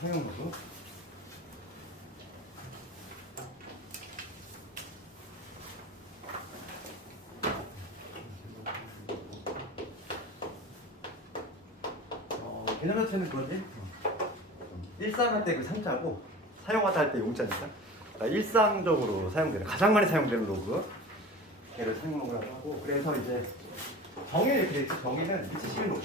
사용 로그. 개념 자체는 그거지. 일상할 때 그 상자고 사용하다 할 때 용자니까. 그러니까 일상적으로 사용되는 가장 많이 사용되는 로그. 걔를 사용 로그라고 하고 그래서 이제 정의 이렇게 돼 있지. 정의는 위치 시민 로그.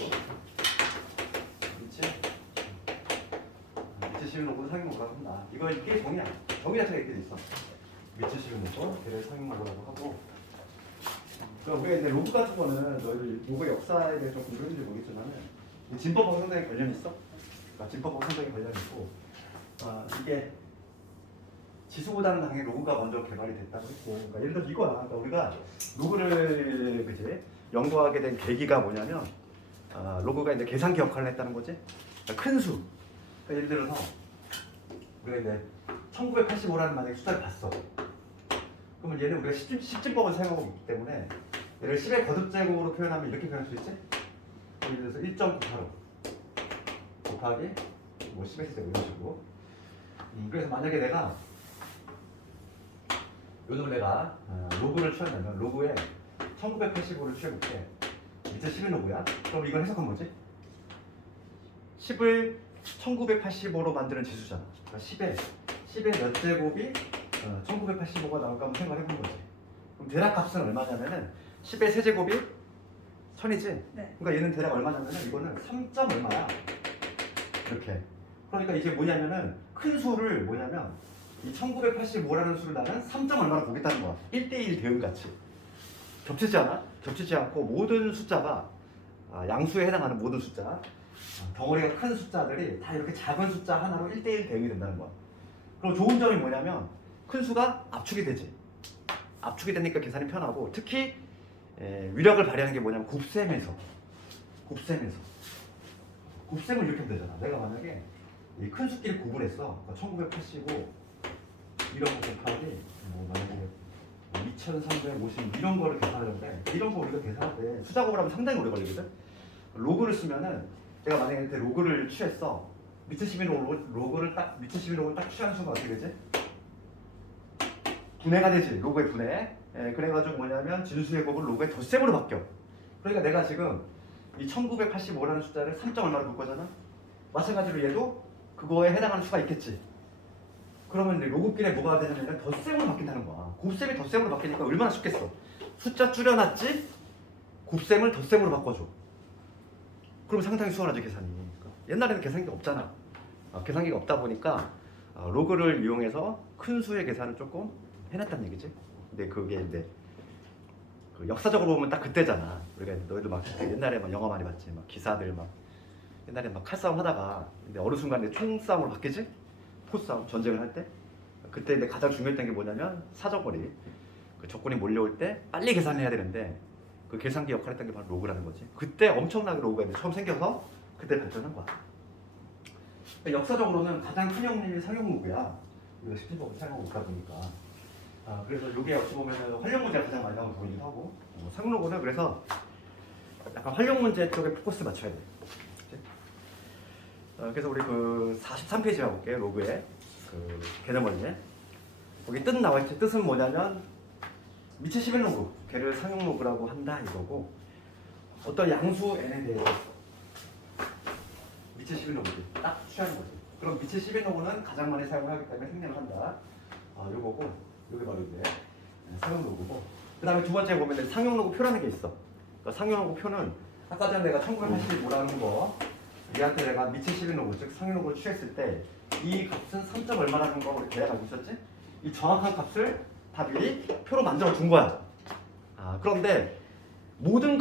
위치 시민 로그는 사용 로그라고 한다. 이게 정의야. 정의 자체가 이렇게 돼 있어. 위치 시민 로그. 걔를 사용 로그라고 하고. 그럼 우리가 이제 로그 같은 거는 너희들 로그의 역사에 대해서 공부했는지 모르겠지만은 진법하고 상당히 관련이 있어. 그러니까 진법하고 상당히 관련이 있고, 이게 지수보다는 당연히 로그가 먼저 개발이 됐다고 했고, 그러니까 예를 들어 이거야. 그러니까 우리가 로그를 그지 연구하게 된 계기가 뭐냐면, 로그가 이제 계산기 역할을 했다는 거지. 그러니까 큰 수. 그러니까 예를 들어서 우리가 이제 1985라는 만약에 숫자를 봤어. 그러면 얘는 우리가 십진법을 사용하고 있기 때문에 얘를 10의 거듭제곱으로 표현하면 이렇게 표현할 수 있지? 예를 들어서 1.985 곱하기 뭐 10의 세제곱 이런 식으로. 그래서 만약에 내가 요즘 내가 로그를 취한다면 로그에 1985를 취해볼게. 밑에 10은 로그야. 그럼 이걸 해석하면 뭐지? 10을 1985로 만드는 지수잖아. 그러니까 10의 몇 제곱이 1985가 나올까 한번 생각해보는 거지. 그럼 대략 값은 얼마냐면은 10의 세제곱이 1000이지? 네. 그러니까 얘는 대략 얼마냐면은 이거는 3점 얼마야. 이렇게. 그러니까 이게 뭐냐면은 큰 수를 뭐냐면 이 1985라는 수를 나는 3점 얼마로 보겠다는 거야. 1대1 대응같이. 겹치지 않아? 겹치지 않고 모든 숫자가 양수에 해당하는 모든 숫자 덩어리가 큰 숫자들이 다 이렇게 작은 숫자 하나로 1대1 대응이 된다는 거야. 그럼 좋은 점이 뭐냐면 큰 수가 압축이 되지. 압축이 되니까 계산이 편하고 특히 위력을 발휘하는 게 뭐냐면 곱셈에서 곱셈을 이렇게 하면 되잖아. 내가 만약에 이 큰 수끼리 곱을 했어. 그러니까 1985 이런 거 곱하기 만약에 2350 이런 거를 계산하려고 해. 이런 거 우리가 계산할 때 수작업을 하면 상당히 오래 걸리거든. 로그를 쓰면은 내가 만약에 이렇게 로그를 취했어. 밑에 12 로그를 딱 취하는 순간 어떻게 되지? 분해가 되지. 로그의 분해. 그래가지고 뭐냐면 진수의 곱을 로그의 덧셈으로 바뀌어. 그러니까 내가 지금 이 1985라는 숫자를 3점 얼마로 볼 거잖아. 마찬가지로 얘도 그거에 해당하는 수가 있겠지. 그러면 이제 로그끼리 뭐가 되냐면 덧셈으로 바뀐다는 거야. 곱셈이 덧셈으로 바뀌니까 얼마나 쉽겠어. 숫자 줄여놨지 곱셈을 덧셈으로 바꿔줘. 그럼 상당히 수월하지 계산이. 옛날에는 계산기가 없잖아. 계산기가 없다 보니까 로그를 이용해서 큰 수의 계산을 조금 해냈다는 얘기지. 근데 그게 이제 그 역사적으로 보면 딱 그때잖아. 우리가 너희도 막 옛날에 막 영화 많이 봤지. 막 기사들 막 옛날에 막 칼싸움 하다가 근데 어느 순간 총싸움으로 바뀌지? 포싸움 전쟁을 할 때. 그때 근데 가장 중요했던 게 뭐냐면 사정거리. 그 적군이 몰려올 때 빨리 계산해야 되는데 그 계산기 역할을 했던 게 바로 로그라는 거지. 그때 엄청나게 로그가 이제 처음 생겨서 그때 발전한 거야. 역사적으로는 가장 큰 형님이 상용 로그야. 이거 십진법을 사용하고 있다 보니까. 그래서 이게 어찌 보면 활용 문제가 가장 많이 나오는 부분이기도 하고 상용 로그는 그래서 약간 활용 문제 쪽에 포커스 맞춰야 돼. 그래서 우리 그 43페이지 가볼게요. 로그의 그 개념 원리. 거기 뜻 나와 있지. 뜻은 뭐냐면 미치 11 로그, 걔를 상용 로그라고 한다 이거고 어떤 양수 n에 대해서 미치 11 로그 딱 취하는 거지. 그럼 미치 11 로그는 가장 많이 사용을 하기 때문에 생략을 한다. 요거고 요게 바로 이제 상용 로그고. 그 다음에 두 번째 보면 상용 로그 표라는 게 있어. 그러니까 상용 로그 표는 아까 전에 내가 1985라는 거 얘한테 내가 미치 11 로그 즉 상용 로그를 취했을 때 이 값은 3점 얼마라는 거 우리 계획 알고 있었지? 이 정확한 값을 다 미리 표로 만들어 둔 거야. 그런데 모든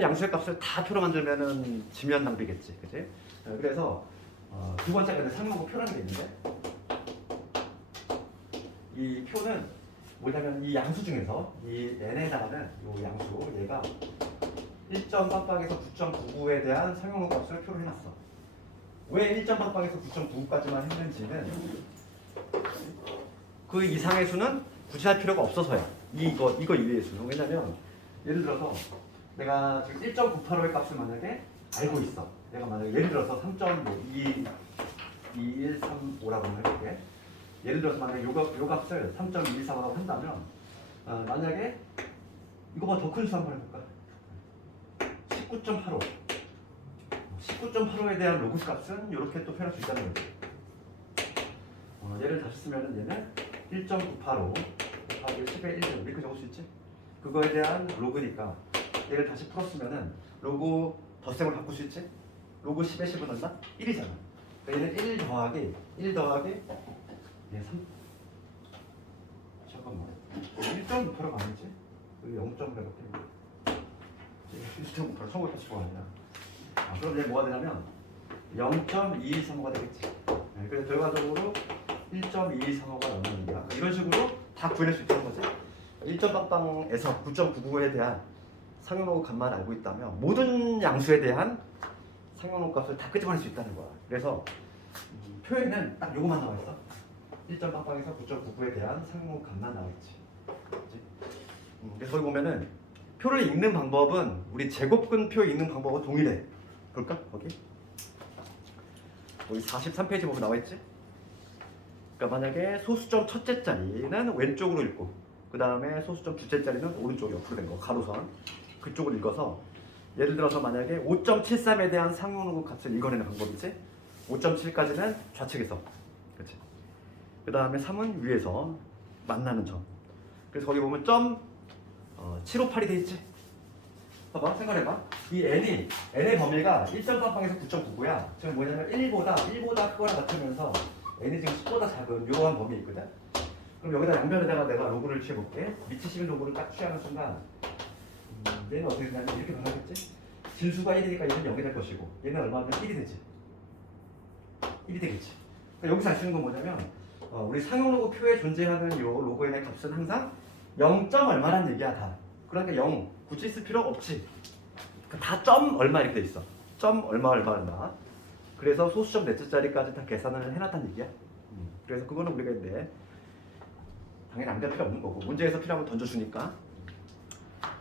양수의 값을 다 표로 만들면은 지면 낭비겠지, 그치? 그래서 두 번째가 상용로그 표라는 게 있는데 이 표는 뭐냐면 이 양수 중에서 이 n에 해당하는 이 양수 얘가 1점 빡빡에서 9.99에 대한 상용로 값을 표로 해놨어. 왜 1점 빡빡에서 9.99까지만 했는지는 그 이상의 수는 굳이 할 필요가 없어서야. 이거 이외의 수는. 왜냐면 예를 들어서 내가 지금 1.985의 값을 만약에 알고 있어. 내가 만약에 예를 들어서 3.21 3.5라고 해볼게. 예를 들어서 만약에 요 값을 3.123하고 한다면 만약에 이거보다 더 큰 수 한번 해볼까? 19.85 19.85에 대한 로그 값은 이렇게 또 표현할 수 있다는 거지. 얘를 다시 쓰면은 얘는 1.985 곱하기 10의 1 이렇게 적을 수 있지? 그거에 대한 로그니까 얘를 다시 풀었으면은 로그 덧셈을 바꿀 수 있지? 로그 10의 10은 얼마? 1이잖아. 그러니까 얘는 1 더하기 얘 3 잠깐만 1.985가 아니지? 여기 0.을 이렇게 1.985 1985가 아니야. 그럼 얘 뭐가 되냐면 0.235가 되겠지. 그래서 결과적으로 1.235가 넘는 거야. 이런 식으로 다 구해낼 수 있다는 거지. 1.빵빵에서 9.995에 대한 상용로그 값만 알고 있다면 모든 양수에 대한 상용로그 값을 다 끄집어낼 수 있다는 거야. 그래서 표에는 딱 요거만 나와 있어. 1.빵빵에서 9.99에 대한 상용로그 값만 나와 있지. 그치? 그래서 거기 보면은 표를 읽는 방법은 우리 제곱근 표 읽는 방법과 동일해. 볼까? 거기 43페이지 보면 나와 있지? 그러니까 만약에 소수점 첫째 자리는 왼쪽으로 읽고 그 다음에 소수점 둘째 자리는 오른쪽 옆으로 된 거 가로선 그쪽을 읽어서 예를 들어서 만약에 5.73에 대한 상용로그 값을 읽어내는 방법이지 5.7까지는 좌측에서 그렇지. 그 다음에 3은 위에서 만나는 점. 그래서 거기 보면 점 758이 돼 있지. 봐봐 생각해봐. 이 n의 범위가 1.빵빵에서 9.99야. 지금 뭐냐면 1보다 크거나 같으면서 n이 지금 10보다 작은 이러한 범위 있거든. 그럼 여기다 양변에다가 내가 로그를 취해볼게. 미치시는 로그를 딱 취하는 순간 얘는 어떻게 되냐면 이렇게 변하겠지. 진수가 1이니까 얘는 0이 될 것이고 얘는 얼마면 1이 되지. 1이 되겠지. 그러니까 여기서 알 수 있는 건 뭐냐면 우리 상용로그 표에 존재하는 이 로그 n의 값은 항상 0. 얼마란 얘기야 다. 그러니까 0 굳이 쓸 필요 없지. 다 점 얼마 이렇게 돼 있어. 점 얼마. 그래서 소수점 넷째 자리까지 다 계산을 해놨다는 얘기야. 그래서 그거는 우리가 이제 당연히 아무 데 필요 없는 거고 문제에서 필요하면 던져주니까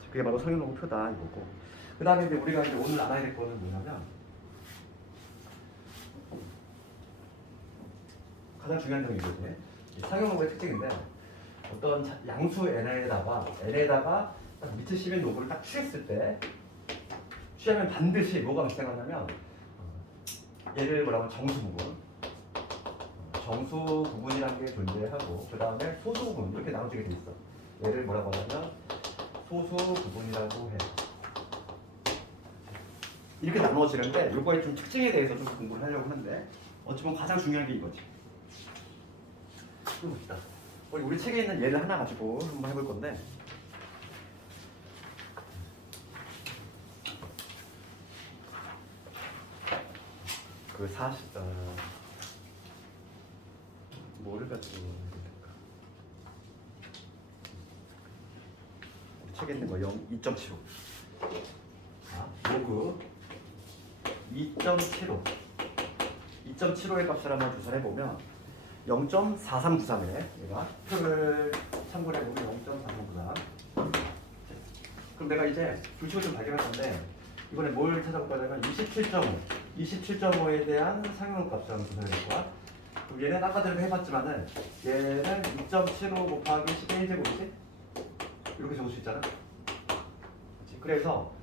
그게 바로 상용로그 표다 이거고. 그 다음에 이제 우리가 이제 오늘 알아야 될 거는 뭐냐면 가장 중요한 점이 이거지. 상용로그의 특징인데 어떤 양수 n에다가 딱 밑에 10의 로그를 딱 취했을 때 취하면 반드시 뭐가 발생하냐면 얘를 뭐라고 정수 부분이라는 게 존재하고 그 다음에 소수 부분 이렇게 나눠지게 돼 있어. 얘를 뭐라고 하냐면 소수 부분이라고 해. 이렇게 나누어지는데 요거의 좀 특징에 대해서 좀 공부를 하려고 하는데 어찌보면 가장 중요한 게 이거지. 이거 봅시다. 우리 책에 있는 예를 하나 가지고 한번 해볼 건데 그 뭐를 가지고 해야 될까? 우리 책에 있는 거 2.75 로그 2.75의 값을 한번 조사해 보면 0.4393이네. 얘가 표를 참고를 해보면 0.4393. 그럼 내가 이제 규칙을 좀 발견할 건데 이번에 뭘 찾아볼 거냐면 27.5에 대한 상용 값을 한번 조사해 볼 거야. 그럼 얘는 아까 전에 해봤지만은 얘는 2.75 곱하기 10의 1제곱이지? 이렇게 적을 수 있잖아. 그렇지? 그래서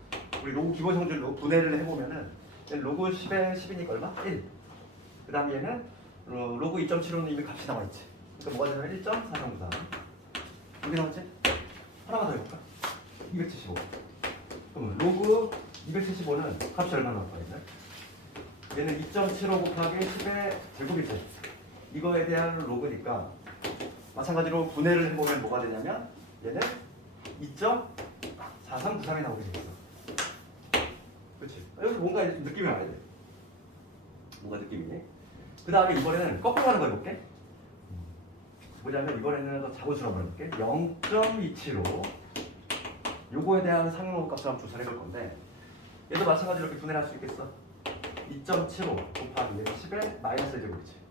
우리 로그 기본 성질로 분해를 해보면은 얘는 로그 10의 10이니까 얼마? 1. 그 다음에 얘는 로그 2.75는 이미 값이 나와있지. 그러니까 뭐가 되냐면 1.4393. 여기 나왔지? 하나만 더 해볼까? 275. 그럼 로그 275는 값이 얼마 나올 거야? 얘는 2.75 곱하기 10의 제곱이지. 이거에 대한 로그니까 마찬가지로 분해를 해보면 뭐가 되냐면 얘는 2.4393이 나오게 되겠어. 그렇지? 여기 뭔가 좀 느낌이 와야 돼. 뭔가 느낌이. 그 다음에 이번에는 거꾸로 가는 거 해볼게. 뭐냐면 이번에는 더 작은 수로 한번 해볼게. 0.275 요거에 대한 상용로그 값을 한번 조사를 해볼 건데 얘도 마찬가지로 이렇게 분해를 할 수 있겠어. 2.75 곱하기 얘는 10의 마이너스 1제곱이지.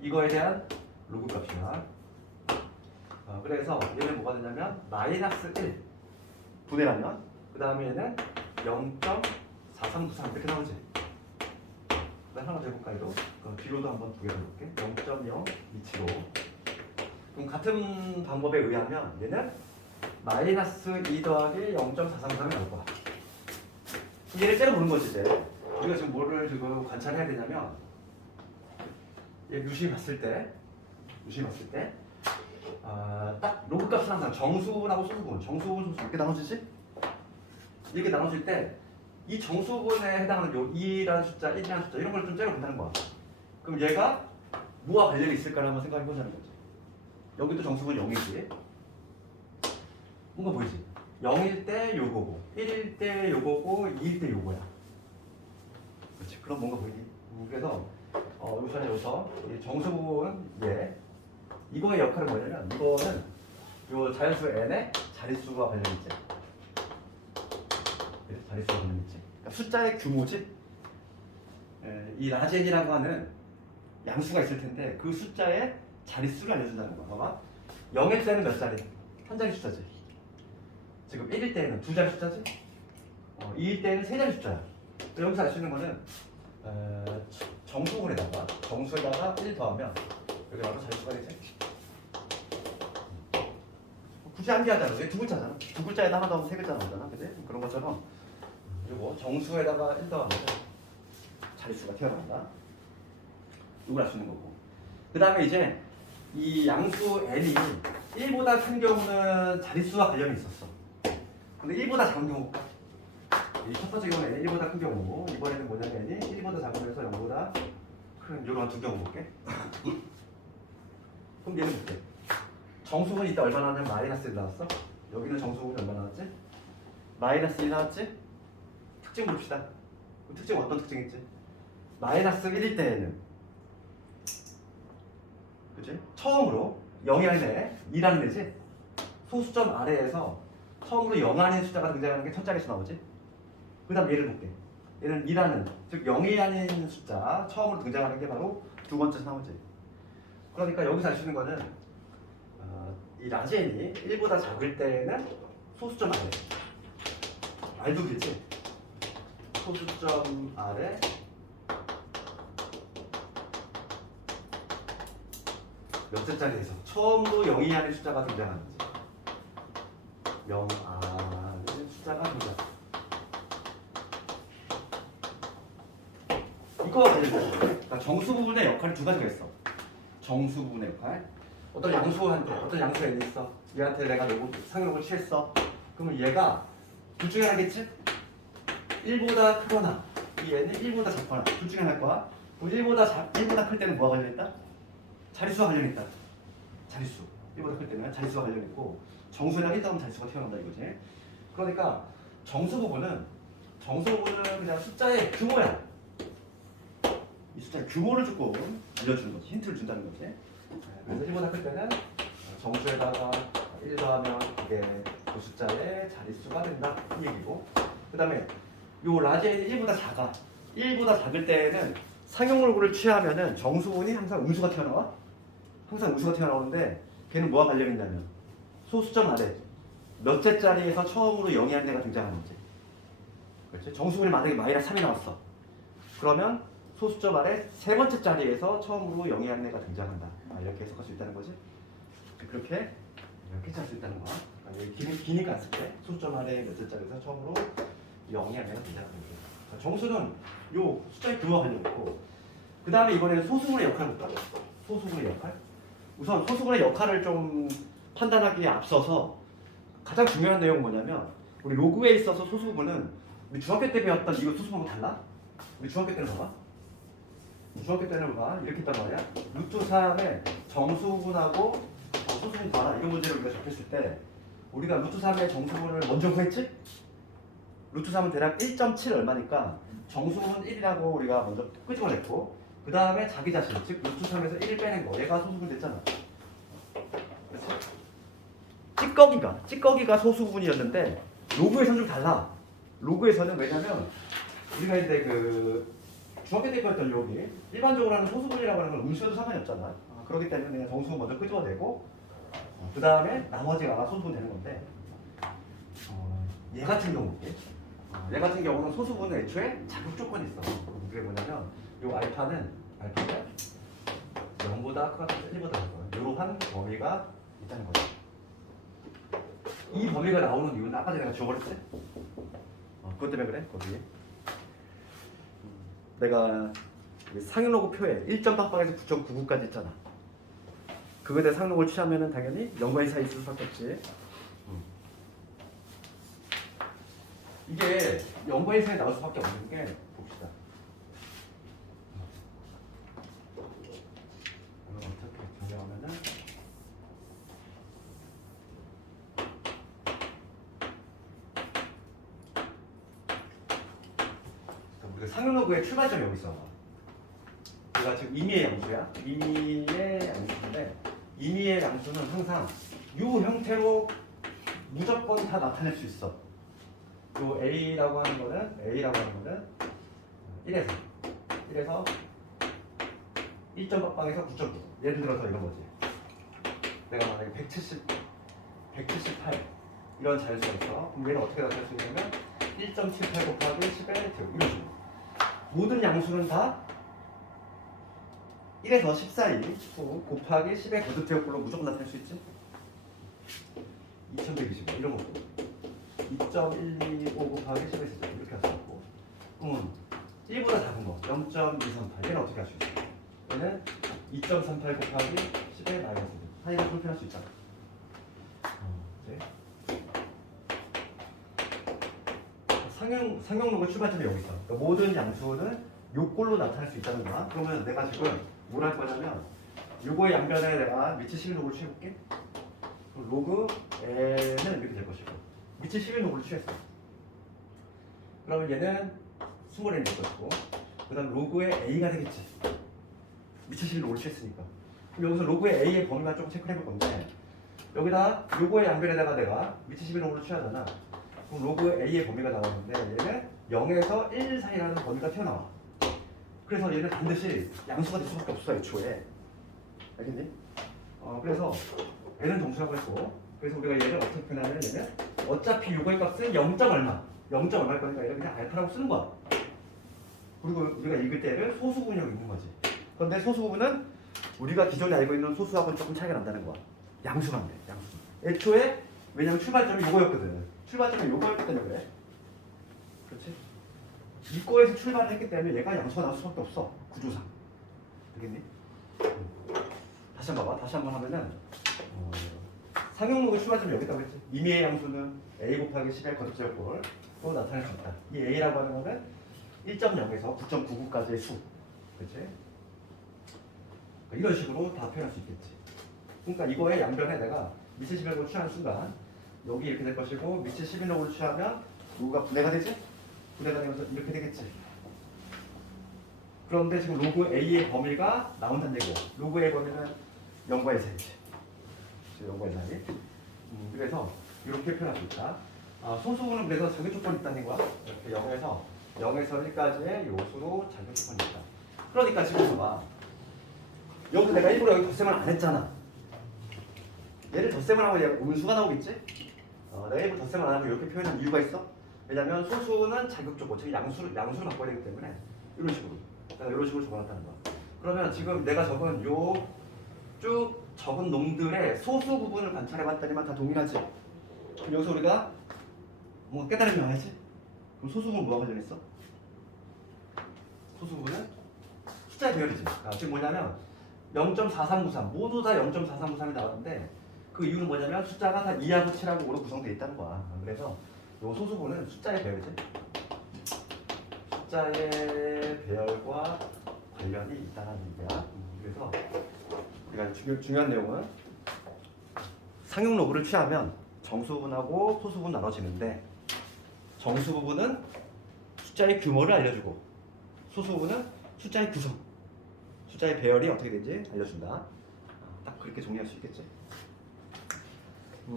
이거에 대한 로그 값이야. 그래서 얘는 뭐가 되냐면 마이너스 1 분해하면 그 다음에 얘는 0.4393 이렇게 나오지. 그 하나만 더 해볼까 이거? 뒤로도 한번 두 개 해볼게. 0.0 위치로. 그럼 같은 방법에 의하면 얘는 마이너스 2 더하기 0.433이 나올 거야. 얘를 때려 보는 거지 이제. 우리가 지금 뭐를 지금 관찰해야 되냐면 얘 유심히 봤을 때 딱 로그 값은 항상 정수분하고 소수분, 정수분 이렇게 나눠지지? 이렇게 나눠질 때 이 정수분에 해당하는 요 2라는 숫자, 1이라는 숫자 이런 걸 좀 째려본다는 거야. 그럼 얘가 뭐와 관련이 있을까를 한번 생각해보자는 거지. 여기도 정수분 0이지. 뭔가 보이지? 0일 때 요거고 1일 때 요거고 2일 때 요거야. 그렇지. 그럼 뭔가 보이니? 그래서 여기서 이 정수분 이거의 역할은 뭐냐면 이거는 요 자연수 n의 자릿수와 관련이 있지. 자릿수와 관련이 있지. 그러니까 숫자의 규모지. 이 라젠이라고 하는 양수가 있을 텐데 그 숫자의 자릿수를 알려준다는 거야. 봐봐. 0일 때는 몇 자리? 한 자리 숫자지. 지금 1일 때는 두 자리 숫자지. 2일 때는 세 자리 숫자야. 여기서 알 수 있는 거는 정수에다가 1 더하면 여기 나도 자릿수가 되지. 굳이 암기하잖아. 이게 두 글자잖아. 두 글자에다 하나 더하면 세 글자 나오잖아. 그지? 그런 것처럼 그리고 정수에다가 1 더하면 자릿수가 튀어나온다. 이걸 알 수 있는 거고. 그 다음에 이제 이 양수 n이 1보다 큰 경우는 자릿수와 관련이 있었어. 근데 1보다 작은 경우가 이 첫 번째 경우는 n이 1보다 큰 경우고 이번에는 뭐냐면 n이 1보다 작으면서 0보다 큰 요런 두 경우 볼게. 그럼 얘는 볼게. 정수분이 이따 얼마 나왔냐면 마이너스 1 나왔어. 여기는 정수분이 얼마 나왔지? 마이너스 1 나왔지? 특징 봅시다. 그 특징 어떤 특징 있지? 마이너스 1일 때에는 그치? 처음으로 0이 아니네 2라는 애지? 소수점 아래에서 처음으로 0 아닌 숫자가 등장하는 게 첫 자리에서 나오지? 그 다음 얘를 볼게. 얘는 2라는 즉 0이 아닌 숫자 처음으로 등장하는 게 바로 두 번째에서 나오지. 그러니까 여기서 알 수 있는 거는 이 라젠이 1보다 작을 때는 소수점 아래 알도 그랬지? 소수점 아래 몇째 자리에서 처음으로 0이 아닌 숫자가 등장하는 거지. 0 아닌 숫자가 등장. 이거와 관련된 거예요. 그러니까 정수 부분의 역할이 두 가지가 있어. 정수 부분의 역할. 어떤 양수 n이 있어. 얘한테 내가 상용을 취했어. 그러면 얘가 둘 중에 하나겠지? 1보다 크거나 이 n이 1보다 작거나 둘 중에 하나일 거야. 그럼 1보다 클 때는 뭐가 관련있다? 자릿수와 관련있다. 자릿수. 1보다 클 때는 자릿수와 관련있고 정수에다가 1 더하면 자릿수가 튀어나온다 이거지. 그러니까 정수 부분은 그냥 숫자의 규모야. 이 숫자의 규모를 조금 알려주는 거지. 힌트를 준다는 거지. 그래서 1보다 클 때는 정수에다가 1 더하면 그게 그 숫자의 자릿수가 된다 이 얘기고. 그 다음에 요 라젠이 1보다 작아. 1보다 작을 때는 상용로그를 취하면은 정수분이 항상 음수가 튀어나와. 항상 음수가 튀어나오는데 걔는 뭐와 관련이 있냐면 소수점 아래 몇째 자리에서 처음으로 0이 한 대가 등장하는지. 그렇지? 정수분이 만약에 마이너스 3이 나왔어. 그러면 소수점 아래 세 번째 자리에서 처음으로 0이 한 대가 등장한다. 이렇게 해석할 수 있다는 거지. 이렇게 짤 수 있다는 거야. 기니까 안 쓸게. 소수점 아래 몇째 자리에서 처음으로 0이 한 대가 등장하는 거야. 정수는 요 숫자의 규모와 관련 있고, 그 다음에 이번에는 소수분의 역할을 볼까? 소수분의 역할? 우선 소수분의 역할을 좀 판단하기에 앞서서 가장 중요한 내용은 뭐냐면 우리 로그에 있어서 소수분은 우리 중학교 때 배웠던 이거 소수분하고 달라? 우리 중학교 때는 봐봐. 중학교 때는 봐 이렇게 했단 말이야. 루트 3의 정수분하고 소수분 봐라 이런 문제를 우리가 접했을 때 우리가 루트 3의 정수분을 먼저 구했지? 루트 3은 대략 1.7 얼마니까 정수분 1이라고 우리가 먼저 끄집어냈고 그 다음에 자기 자신 즉 루트 3에서 1을 빼낸 거 얘가 소수분 됐잖아. 그렇지? 찌꺼기가 소수분이었는데 로그에서는 좀 달라. 로그에서는 왜냐면 우리가 이제 그 중학교 때 배웠던 여기 일반적으로 하는 소수분이라고 하는 건 음수여도 상관이 없잖아. 그렇기 때문에 그냥 정수분 먼저 끄집어내고 그 다음에 나머지가 소수분 되는 건데 얘 같은 경우는 소수분은 애초에 자격 조건이 있어. 그게 뭐냐면 요 알파는 0보다 크거나 1보다 작거나 이러한 범위가 있다는 거죠. 이 범위가 나오는 이유는 아까 전에 내가 지워버렸지? 그것 때문에 그래 거기. 내가 상용로그 표에 1점 빡빡에서 9.99까지 있잖아. 그거에 대해 상용로그를 취하면은 당연히 연관의 사이 있을 수밖에 없지. 이게 연관의 사이 나올 수밖에 없는 게 봅시다. 이걸 어떻게 정리하면은 우리가 상용로그의 출발점이 여기 있어. 우리가 지금 임의의 양수야. 임의의 양수인데 임의의 양수는 항상 이 형태로 무조건 다 나타낼 수 있어. 요 A라고 하는 거는 1에서 1점 빡빡에서 9.9. 예를 들어서 이런 거지. 내가 만약에 178 이런 자연수가 있어. 그럼 얘는 어떻게 나타낼 수 있냐면 1.78 곱하기 10의 제곱 이런 식으로. 모든 양수는 다 1에서 10 사이 곱하기 10의 거듭제곱꼴로 무조건 나타낼 수 있지. 2125 이런 거고 2.125 곱하기 10의 제곱 이렇게 할 수 있고 1보다 작은 거 0.238 얘는 어떻게 할 수 있어? 얘는 2.38 곱하기 10의 마이너스 사이가 그렇게 할 수 있잖아. 상용로그 출발점이 여기 있어. 그러니까 모든 양수는 요꼴로 나타날 수 있다는 거야. 그러면 내가 지금 뭘 할 거냐면 요거의 양변에 내가 미치 11로그를 취해볼게. 로그 N은 이렇게 될 것이고 미치 11로그를 취했어. 그러면 얘는 스몰 N이 될 것이고 그 다음 로그의 A가 되겠지. 미치 11로그를 취했으니까. 그럼 여기서 로그의 A의 범위만 조금 체크를 해볼 건데 여기다 요거의 양변에다가 내가 미치 11로그를 취하잖아. 그럼 로그 A의 범위가 나왔는데 얘는 0에서 1 사이라는 범위가 튀어나와. 그래서 얘는 반드시 양수가 될 수밖에 없어 애초에. 알겠니? 그래서 얘는 정수라고 했고 그래서 우리가 얘를 어떻게 표현하면 얘는 어차피 요거의 값은 0. 얼마 0. 얼마일 거니까 얘를 그냥 알파라고 쓰는 거야. 그리고 우리가 읽을 때 얘를 소수분이라고 읽는 거지. 그런데 소수분은 우리가 기존에 알고 있는 소수하고는 조금 차이가 난다는 거야. 양수만 돼. 양수. 애초에 왜냐면 출발점이 요거였거든. 출발점이 요거였기 때문에 그래. 그렇지? 이거에서 출발을 했기 때문에 얘가 양수가 나올 수밖에 없어. 구조상. 되겠니? 다시 한번 봐봐. 다시 한번 하면은 상용로그 출발점이 여기 있다고 했지. 임의의 양수는 A 곱하기 10의 거듭제곱꼴로 나타낼 수 있다. 이 A라고 하는 거는 1.0에서 9.99까지의 수. 그렇지? 이런 식으로 다 표현할 수 있겠지. 그러니까 이거의 양변에 내가 미치 11로그를 취하는 순간 여기 이렇게 될 것이고 미치 11로그를 취하면 로그가 분해가 되지? 분해가 되면서 이렇게 되겠지. 그런데 지금 로그 A의 범위가 나온다는 얘기야. 로그 A의 범위는 0과 1 사이지. 0과 1 사이. 그래서 이렇게 표현할 수 있다. 소수는 그래서 자격 조건이 있다는 거야. 이렇게 0에서 1까지의 요수로 자격 조건이 있다. 그러니까 지금 봐봐. 여기서 내가 일부러 여기 덧셈을 안 했잖아. 얘를 덧셈을 하면 얘 음수가 나오겠지? 내가 일부러 덧셈을 안 하고 이렇게 표현한 이유가 있어? 왜냐면 소수는 자격 조건, 즉 양수를 바꿔야 되기 때문에 이런 식으로 내가 이런 식으로 적어놨다는 거야. 그러면 지금 내가 적은 요 쭉 적은 놈들의 소수 부분을 관찰해봤더니만 다 동일하지? 그럼 여기서 우리가 뭔가 깨달음이 와야지? 그럼 소수 부분은 뭐가 관련있어? 소수 부분은 숫자의 배열이지. 지금 뭐냐면 0.4393 모두 다 0.4393이 나왔는데 그 이유는 뭐냐면 숫자가 다 2하고 7하고 5로 구성되어 있다는 거야. 그래서 요 소수분은 숫자의 배열이지. 숫자의 배열과 관련이 있다는 얘기야. 그래서 우리가 중요한 내용은 상용 로그를 취하면 정수부분하고 소수부분 나눠지는데 정수부분은 숫자의 규모를 알려주고 소수부분은 숫자의 구성, 숫자의 배열이 어떻게 되는지 알려준다. 딱 그렇게 정리할 수 있겠지.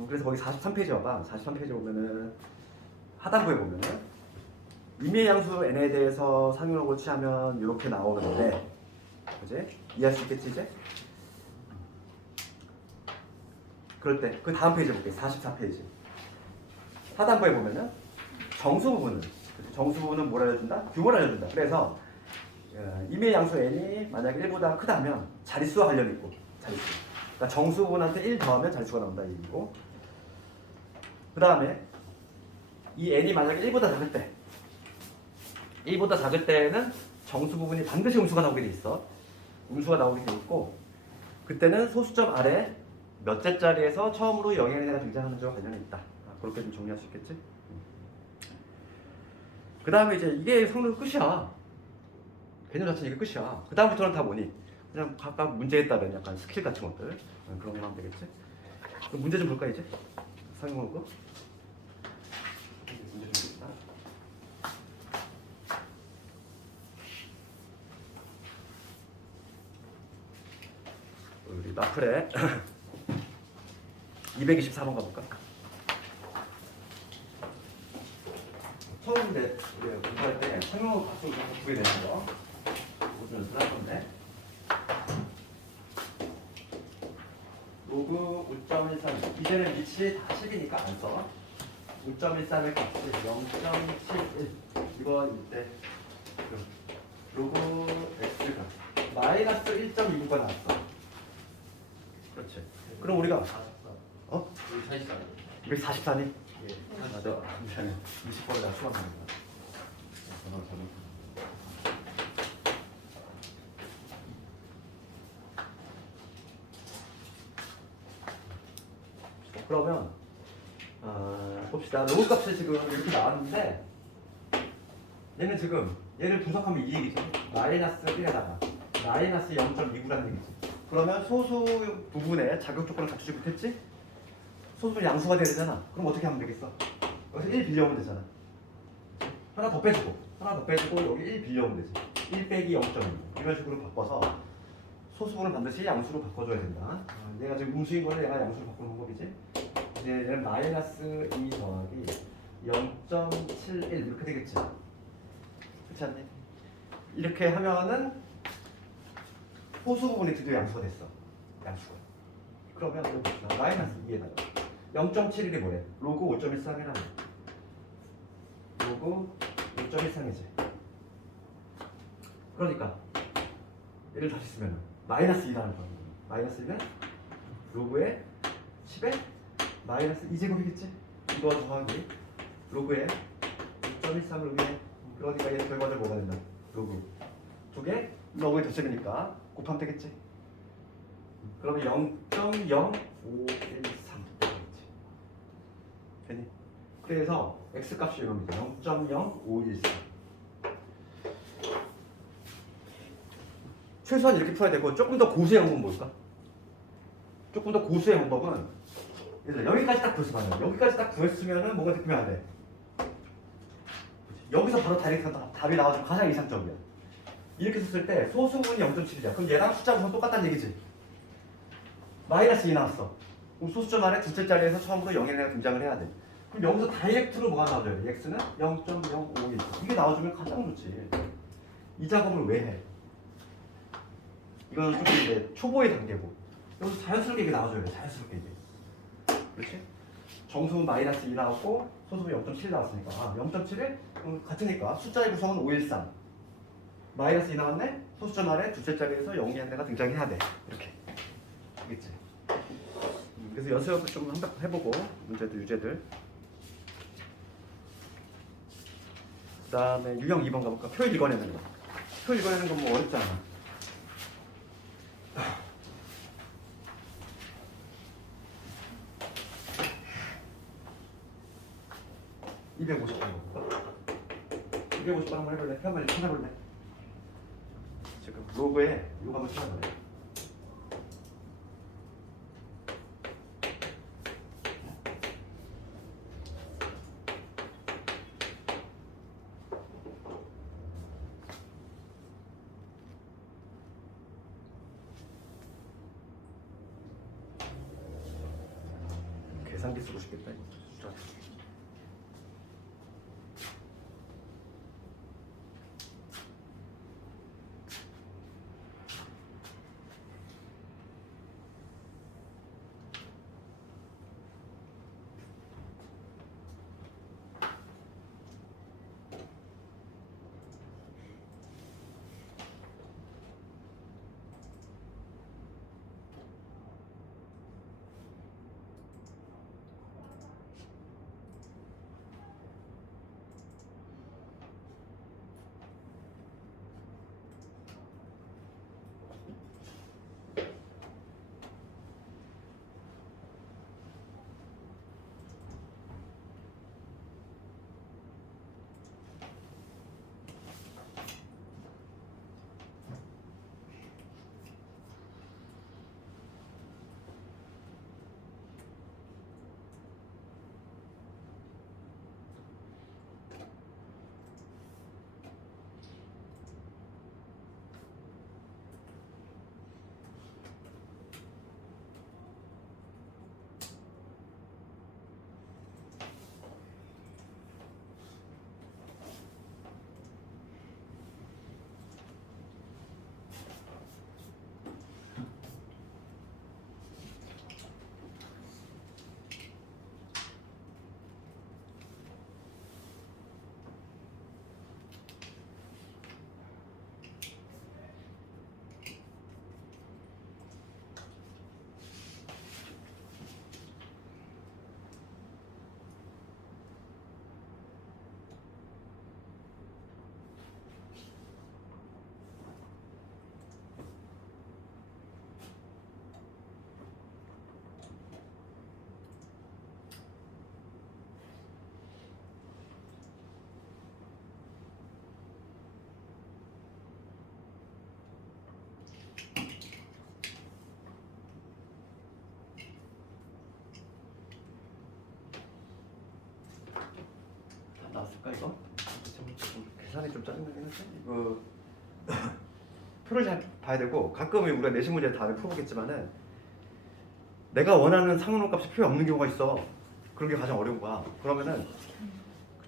그래서 거기 43페이지 와봐. 43페이지 보면은 하단부에 보면은 임의의 양수 n에 대해서 상용로그를 취하면 이렇게 나오는데, 그지? 이해할 수 있겠지 이제? 그럴 때 그 다음 페이지 볼게. 44페이지. 하단부에 보면은 정수 부분은 뭘 알려준다? 규모를 알려준다. 그래서 임의 양수 n이 만약 1보다 크다면 자릿수와 관련이 있고 자릿수. 그러니까 정수 부분한테 1 더하면 자릿수가 나온다 이 얘기고. 그 다음에 이 n이 만약 1보다 작을 때 1보다 작을 때는 정수 부분이 반드시 음수가 나오게 돼 있어. 음수가 나오게 돼 있고 그때는 소수점 아래 몇째 자리에서 처음으로 영향의가 등장하는 점과 관련이 있다. 그렇게 좀 정리할 수 있겠지? 그 다음에 이제 이게 성능 끝이야. 개념 자체는 이게 끝이야. 그 다음부터는 다 뭐니? 그냥 각각 문제에 따른 약간 스킬 같은 것들 그런 거만 하면 되겠지? 그럼 문제 좀 볼까 이제? 상용어 거? 문제 좀 볼까? 우리 마플에 224번 가볼까? 처음 이제 공부할 때 상용어 값을 구해야 되는 거 무슨 연습을 할 건데 로그 5.13 이제는 위치 다 식이니까 안 써. 5.13의 값이 0.71 이거 이때 로그 x가 마이너스 1.29가 나왔어. 그렇지. 그럼 우리가 244니? 예. 맞아. 미안해. 20번을 다 추가합니다. 그러면 봅시다. 로그 값이 지금 이렇게 나왔는데 얘는 지금 얘를 분석하면 이 얘기죠. 마이너스 1에다가 마이너스 0.29라는 얘기지. 그러면 소수 부분에 자격 조건을 갖추지 못했지? 소수 양수가 돼야 되잖아. 그럼 어떻게 하면 되겠어? 여기서 1 빌려오면 되잖아. 하나 더 빼주고 여기 1 빌려오면 되지. 1 빼기 0.2 이런 식으로 바꿔서 소수분은 반드시 양수로 바꿔줘야 된다. 얘가 지금 음수인 거는 얘가 양수로 바꾸는 방법이지. 이제 얘는 마이너스 2 더하기 0.71 이렇게 되겠지. 그렇지 않니? 이렇게 하면은 소수 부분이 드디어 양수가 됐어. 양수가. 그러면 이거 봅시다. 마이너스 2에다가 0.71이 뭐래? 로그 5.13이라는 로그 5.13이지. 그러니까 얘를 다시 쓰면 마이너스 2라는 거야. 마이너스 1은 로그의 10에 마이너스 2제곱이겠지? 이거 더하기 로그의 5.13 로그의 그러니까 얘 결과를 뭐가 된다? 로그 두 개 로그의 덧셈이니까 곱하면 되겠지? 그러면 0.0513 되겠지? 되니? 그래서 x값이 이겁니다. 0.0513 최소한 이렇게 풀어야 되고 조금 더 고수의 방법은 뭘까? 조금 더 고수의 방법은 여기까지 딱 구했어. 여기까지 딱 구했으면은 뭐가 느끼면 돼? 여기서 바로 다이렉트 답이 나와주면 가장 이상적이야. 이렇게 썼을 때 소수분이 0.7이야. 그럼 얘랑 숫자 구성 똑같다는 얘기지. 마이너스 2 나왔어. 그럼 소수점 안에 둘째 자리에서 처음으로 0이 등장을 해야 돼. 그럼 여기서 다이렉트로 뭐가 나와줘야 돼? x는 0.051 이게 나와주면 가장 좋지. 이 작업을 왜 해? 이거는 조금 이제 초보의 단계고 여기서 자연스럽게 이게 나와줘야 돼. 자연스럽게 이게. 그렇지? 정수는 마이너스 2 나왔고 소수는 0.7 나왔으니까 0.7이 같으니까 숫자의 구성은 513 마이너스 2 나왔네? 소수점 아래 둘째 자리에서 0이 한 대가 등장해야 돼. 이렇게 알겠지? 그래서 연습을 좀 한번 해보고 문제들 유제들 그 다음에 유형 2번 가볼까? 표 읽어내는 거. 표 읽어내는 건 뭐 어렵지 않아. (250번) 해볼까? 250번 한번 해볼래? 한번 찾아볼래? 지금 로그에 이거 한번 찾아볼래? 계산기 쓰고 싶겠다 이거. 잠깐 이거 계산이 좀 짜증나긴 한데 이거 표를 잘 봐야 되고 가끔 우리가 내신 문제 다 풀어보겠지만은 내가 원하는 상응값이 표에 없는 경우가 있어. 그런 게 가장 어려운 거야. 그러면은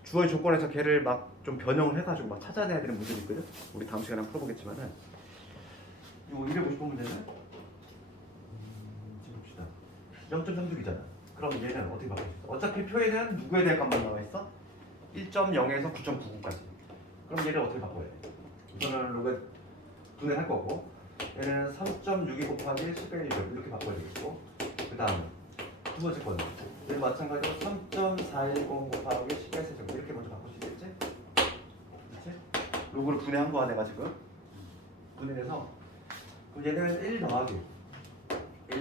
주어의 조건에서 걔를 막 좀 변형을 해가지고 막 찾아내야 되는 문제도 있거든. 우리 다음 시간에 한번 풀어보겠지만은 이거 250번 문제는 지금 봅시다. 0.36이잖아. 그럼 얘는 어떻게 바꿔? 어차피 표에는 누구에 대한 값만 나와 있어? 1.0에서 9.99까지. 그럼 얘를 어떻게 바꿔야 돼? 우선은 로그에 분해할 거고 얘는 3.62 곱하기 10의 1 이렇게 바꿔야 되겠고 그 다음에 두 번째 거는 얘는 마찬가지로 3.410 곱하기 10의 세제곱 이렇게 먼저 바꿀 수 있겠지? 그렇지? 로그를 분해한 거야 내가 지금 분해해서 그럼 얘는 1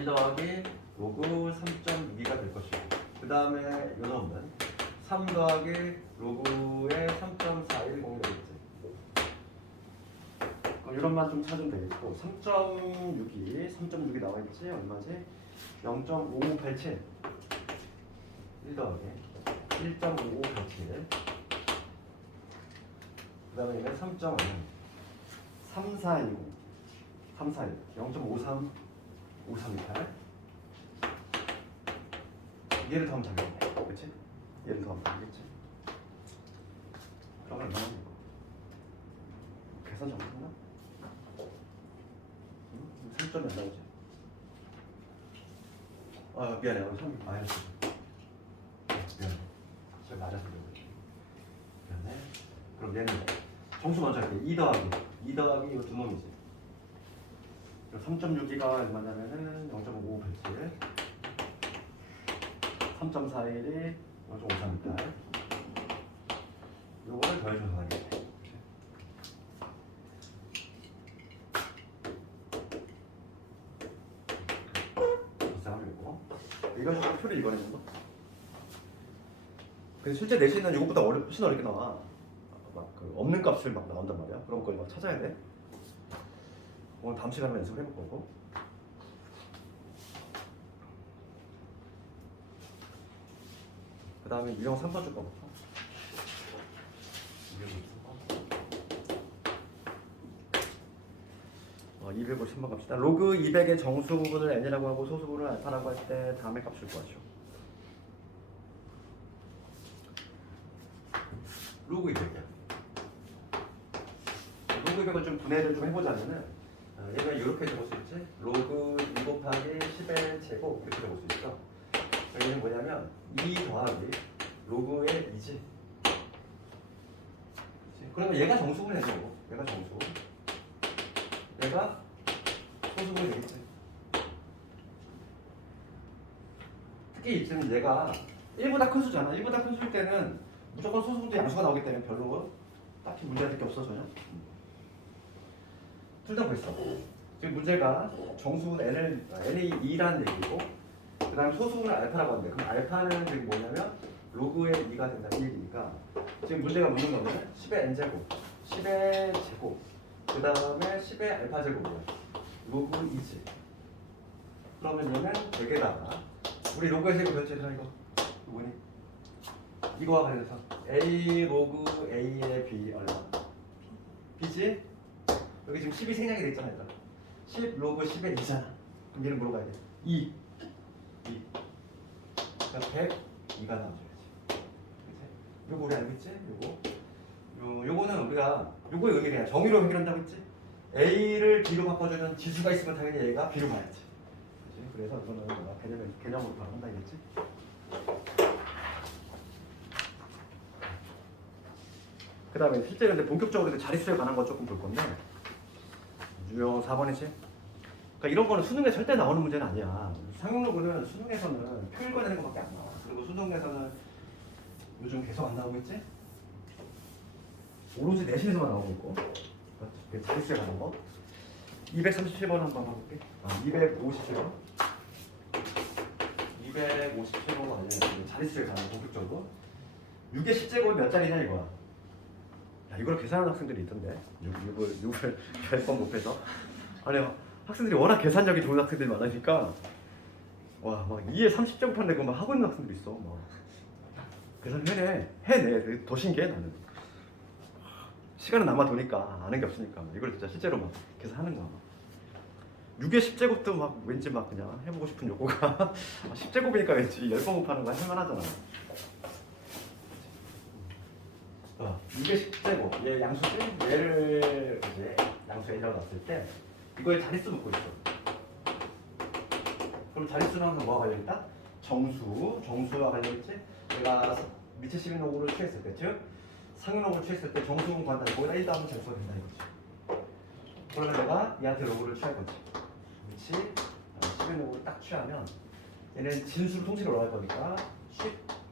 더하기 로그 3.62가 될 것이고 그 다음에 요놈은 3 더하기 로그의 3.410이 되겠지. 그럼 이런만 좀 찾으면 되겠고 3.6이 나와 있지? 얼마지? 0.5587 1 더하기 1.5587 그 다음에 얘는 3.5 3410 0.5328 얘를 더하면 되겠네. 그치? 얘를 더하면 되겠지? 그러면 얼마나 되고 계산 잘못했나? 3점이 안 나오지? 아 미안해. 3 마이너스 미안해. 제가 맞아서 그래. 미안해. 그럼 얘는 정수 먼저 할게. 2 더하기 이거 두 놈이지. 3.6기가 얼마냐면은 0.5587 3.41이 0.538 요거를 더해줘서 하겠네. 이상하고 이거 좀 표를 읽어내는 거. 근데 실제 내신은 이것보다 훨씬 어렵게 나와. 막 그 없는 값을 막 나온단 말이야. 그런 걸 막 찾아야 돼. 오늘 다음 시간에 연습을 해볼 거고. 그 다음에 유형 3번 줄 거부터. 253번 갑시다. 로그 200의 정수 부분을 n이라고 하고 소수 부분을 알파라고 할 때 다음에 값을 구하죠. 로그 200이야. 로그 200을 좀 분해를 좀 해보자면은 얘가 이렇게 적을 수 있지? 로그 2 곱하기 10의 제곱 이렇게 적을 수 있어. 여기는 뭐냐면 2 더하기 로그의 2지. 그러면 얘가 정수분을 해줘. 얘가 정수. 얘가 소수분이 되겠지. 특히 이쯤 얘가 1보다 큰 수잖아. 1보다 큰 수일 때는 무조건 소수분도 양수가 나오기 때문에 별로 딱히 문제가 될 게 없어 전혀. 둘 다 그랬어. 지금 문제가 정수분 n이 2라는 얘기고 그 다음에 소수분을 알파라고 하는데 그럼 알파는 지금 뭐냐면 로그의 2가 된다는 얘기니까 지금 문제가 묻는 거는 10의 n제곱 10의 제곱 그 다음에 10의 알파 제곱이야. 로그 2지. 그러면 얘는 여기다가 우리 로그에서 이거 몇 제더라 이거? 뭐니? 이거와 관련해서 a 로그 a의 b 얼마? b지? 여기 지금 10이 생략이 돼 있잖아 얘들아. 10 로그 10의 2잖아. 그럼 얘는 뭐로 가야 돼? 2 그러니까 102가 나와줘야지. 요거 우리 알고 있지? 요거는 우리가 요거의 의미가 정의로 해결한다고 했지? A를 B로 바꿔주는 지수가 있으면 당연히 얘가 B로 가야지. 그치? 그래서 이거는 개념으로 바로 한다 이랬지? 그 다음에 실제 근데 본격적으로 자릿수에 관한 거 조금 볼 건데 유형 4번이지? 그러니까 이런 거는 수능에 절대 나오는 문제는 아니야. 상용로그는 수능에서는 표 읽어내는 것밖에 안 나와. 그리고 수능에서는 요즘 계속 안 나오고 있지? 오로지 내신에서만 나오고 있고. 자릿수에 관한 거. 237번 한번 봐볼게. 257번. 257번 아니면 자릿수에 관한 본격적으로. 6의 10제곱이 몇 자리냐 이거야. 야, 이걸 계산하는 학생들이 있던데. 6을 100번 곱해서. 아니 학생들이 워낙 계산력이 좋은 학생들이 많으니까 와 막 2에 30제곱한데 그거 막 하고 있는 학생들이 있어. 막. 그래서 해내. 더 신기해 나는. 시간은 남아 도니까 아는 게 없으니까 이걸 진짜 실제로 막 계산하는 거야. 6의 10제곱도 막 왠지 막 그냥 해보고 싶은 욕구가 10제곱이니까 왠지 10번 곱하는 거 할만하잖아. 6의 10제곱 얘 양수지? 얘를 이제 양수 A라고 놨을 때 이거에 자릿수 묻고 있어. 그럼 자릿수는 항상 뭐가 관련있다? 정수와 관련있지? 내가 밑에 12로그를 취했을 때, 즉 상위로그를 취했을 때 정수분 구한다는 거기다 1 더하면 정수가 된다는 거지. 그러면 내가 얘한테 로그를 취할 거지. 그렇지? 12로그를 딱 취하면 얘는 진수를 통째로 올라갈 거니까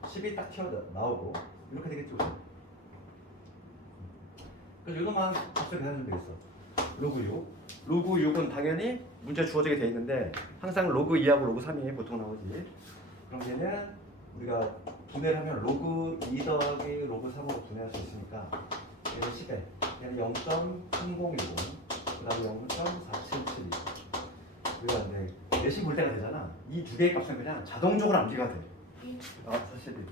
10이 딱 튀어나오고 이렇게 되겠지. 그래서 이것만 값을 계산하면 되겠어. 로그 6. 로그 6은 당연히 문제 주어지게 돼 있는데 항상 로그 2하고 로그 3이 보통 나오지. 그럼 얘는 우리가 분해를 하면 로그 2 더하기 로그 3으로 분해할 수 있으니까 얘는 10에 얘는 0.3010 그 다음에 0.4772 우리가 이제 내신 볼 때가 되잖아. 이 두 개의 값은 그냥 자동적으로 암기가 돼. 사실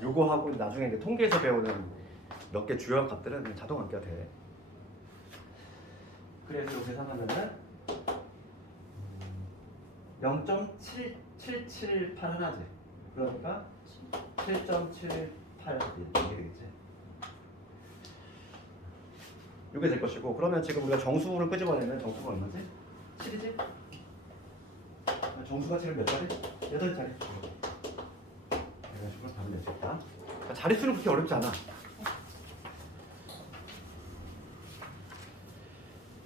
요거하고 나중에 이제 통계에서 배우는 몇 개 주요 값들은 그냥 자동 암기가 돼. 그래서 이렇게 계산하면은 0.7778 하나지. 그러니까 7.781 이게 되겠지. 이게 될 것이고, 그러면 지금 우리가 정수를 끄집어내면 정수가 얼마지? 7이지? 정수가 지금 몇 자리? 8자리. 이런 식으로 답을 낼 수 있다. 그러니까 자릿수는 그렇게 어렵지 않아.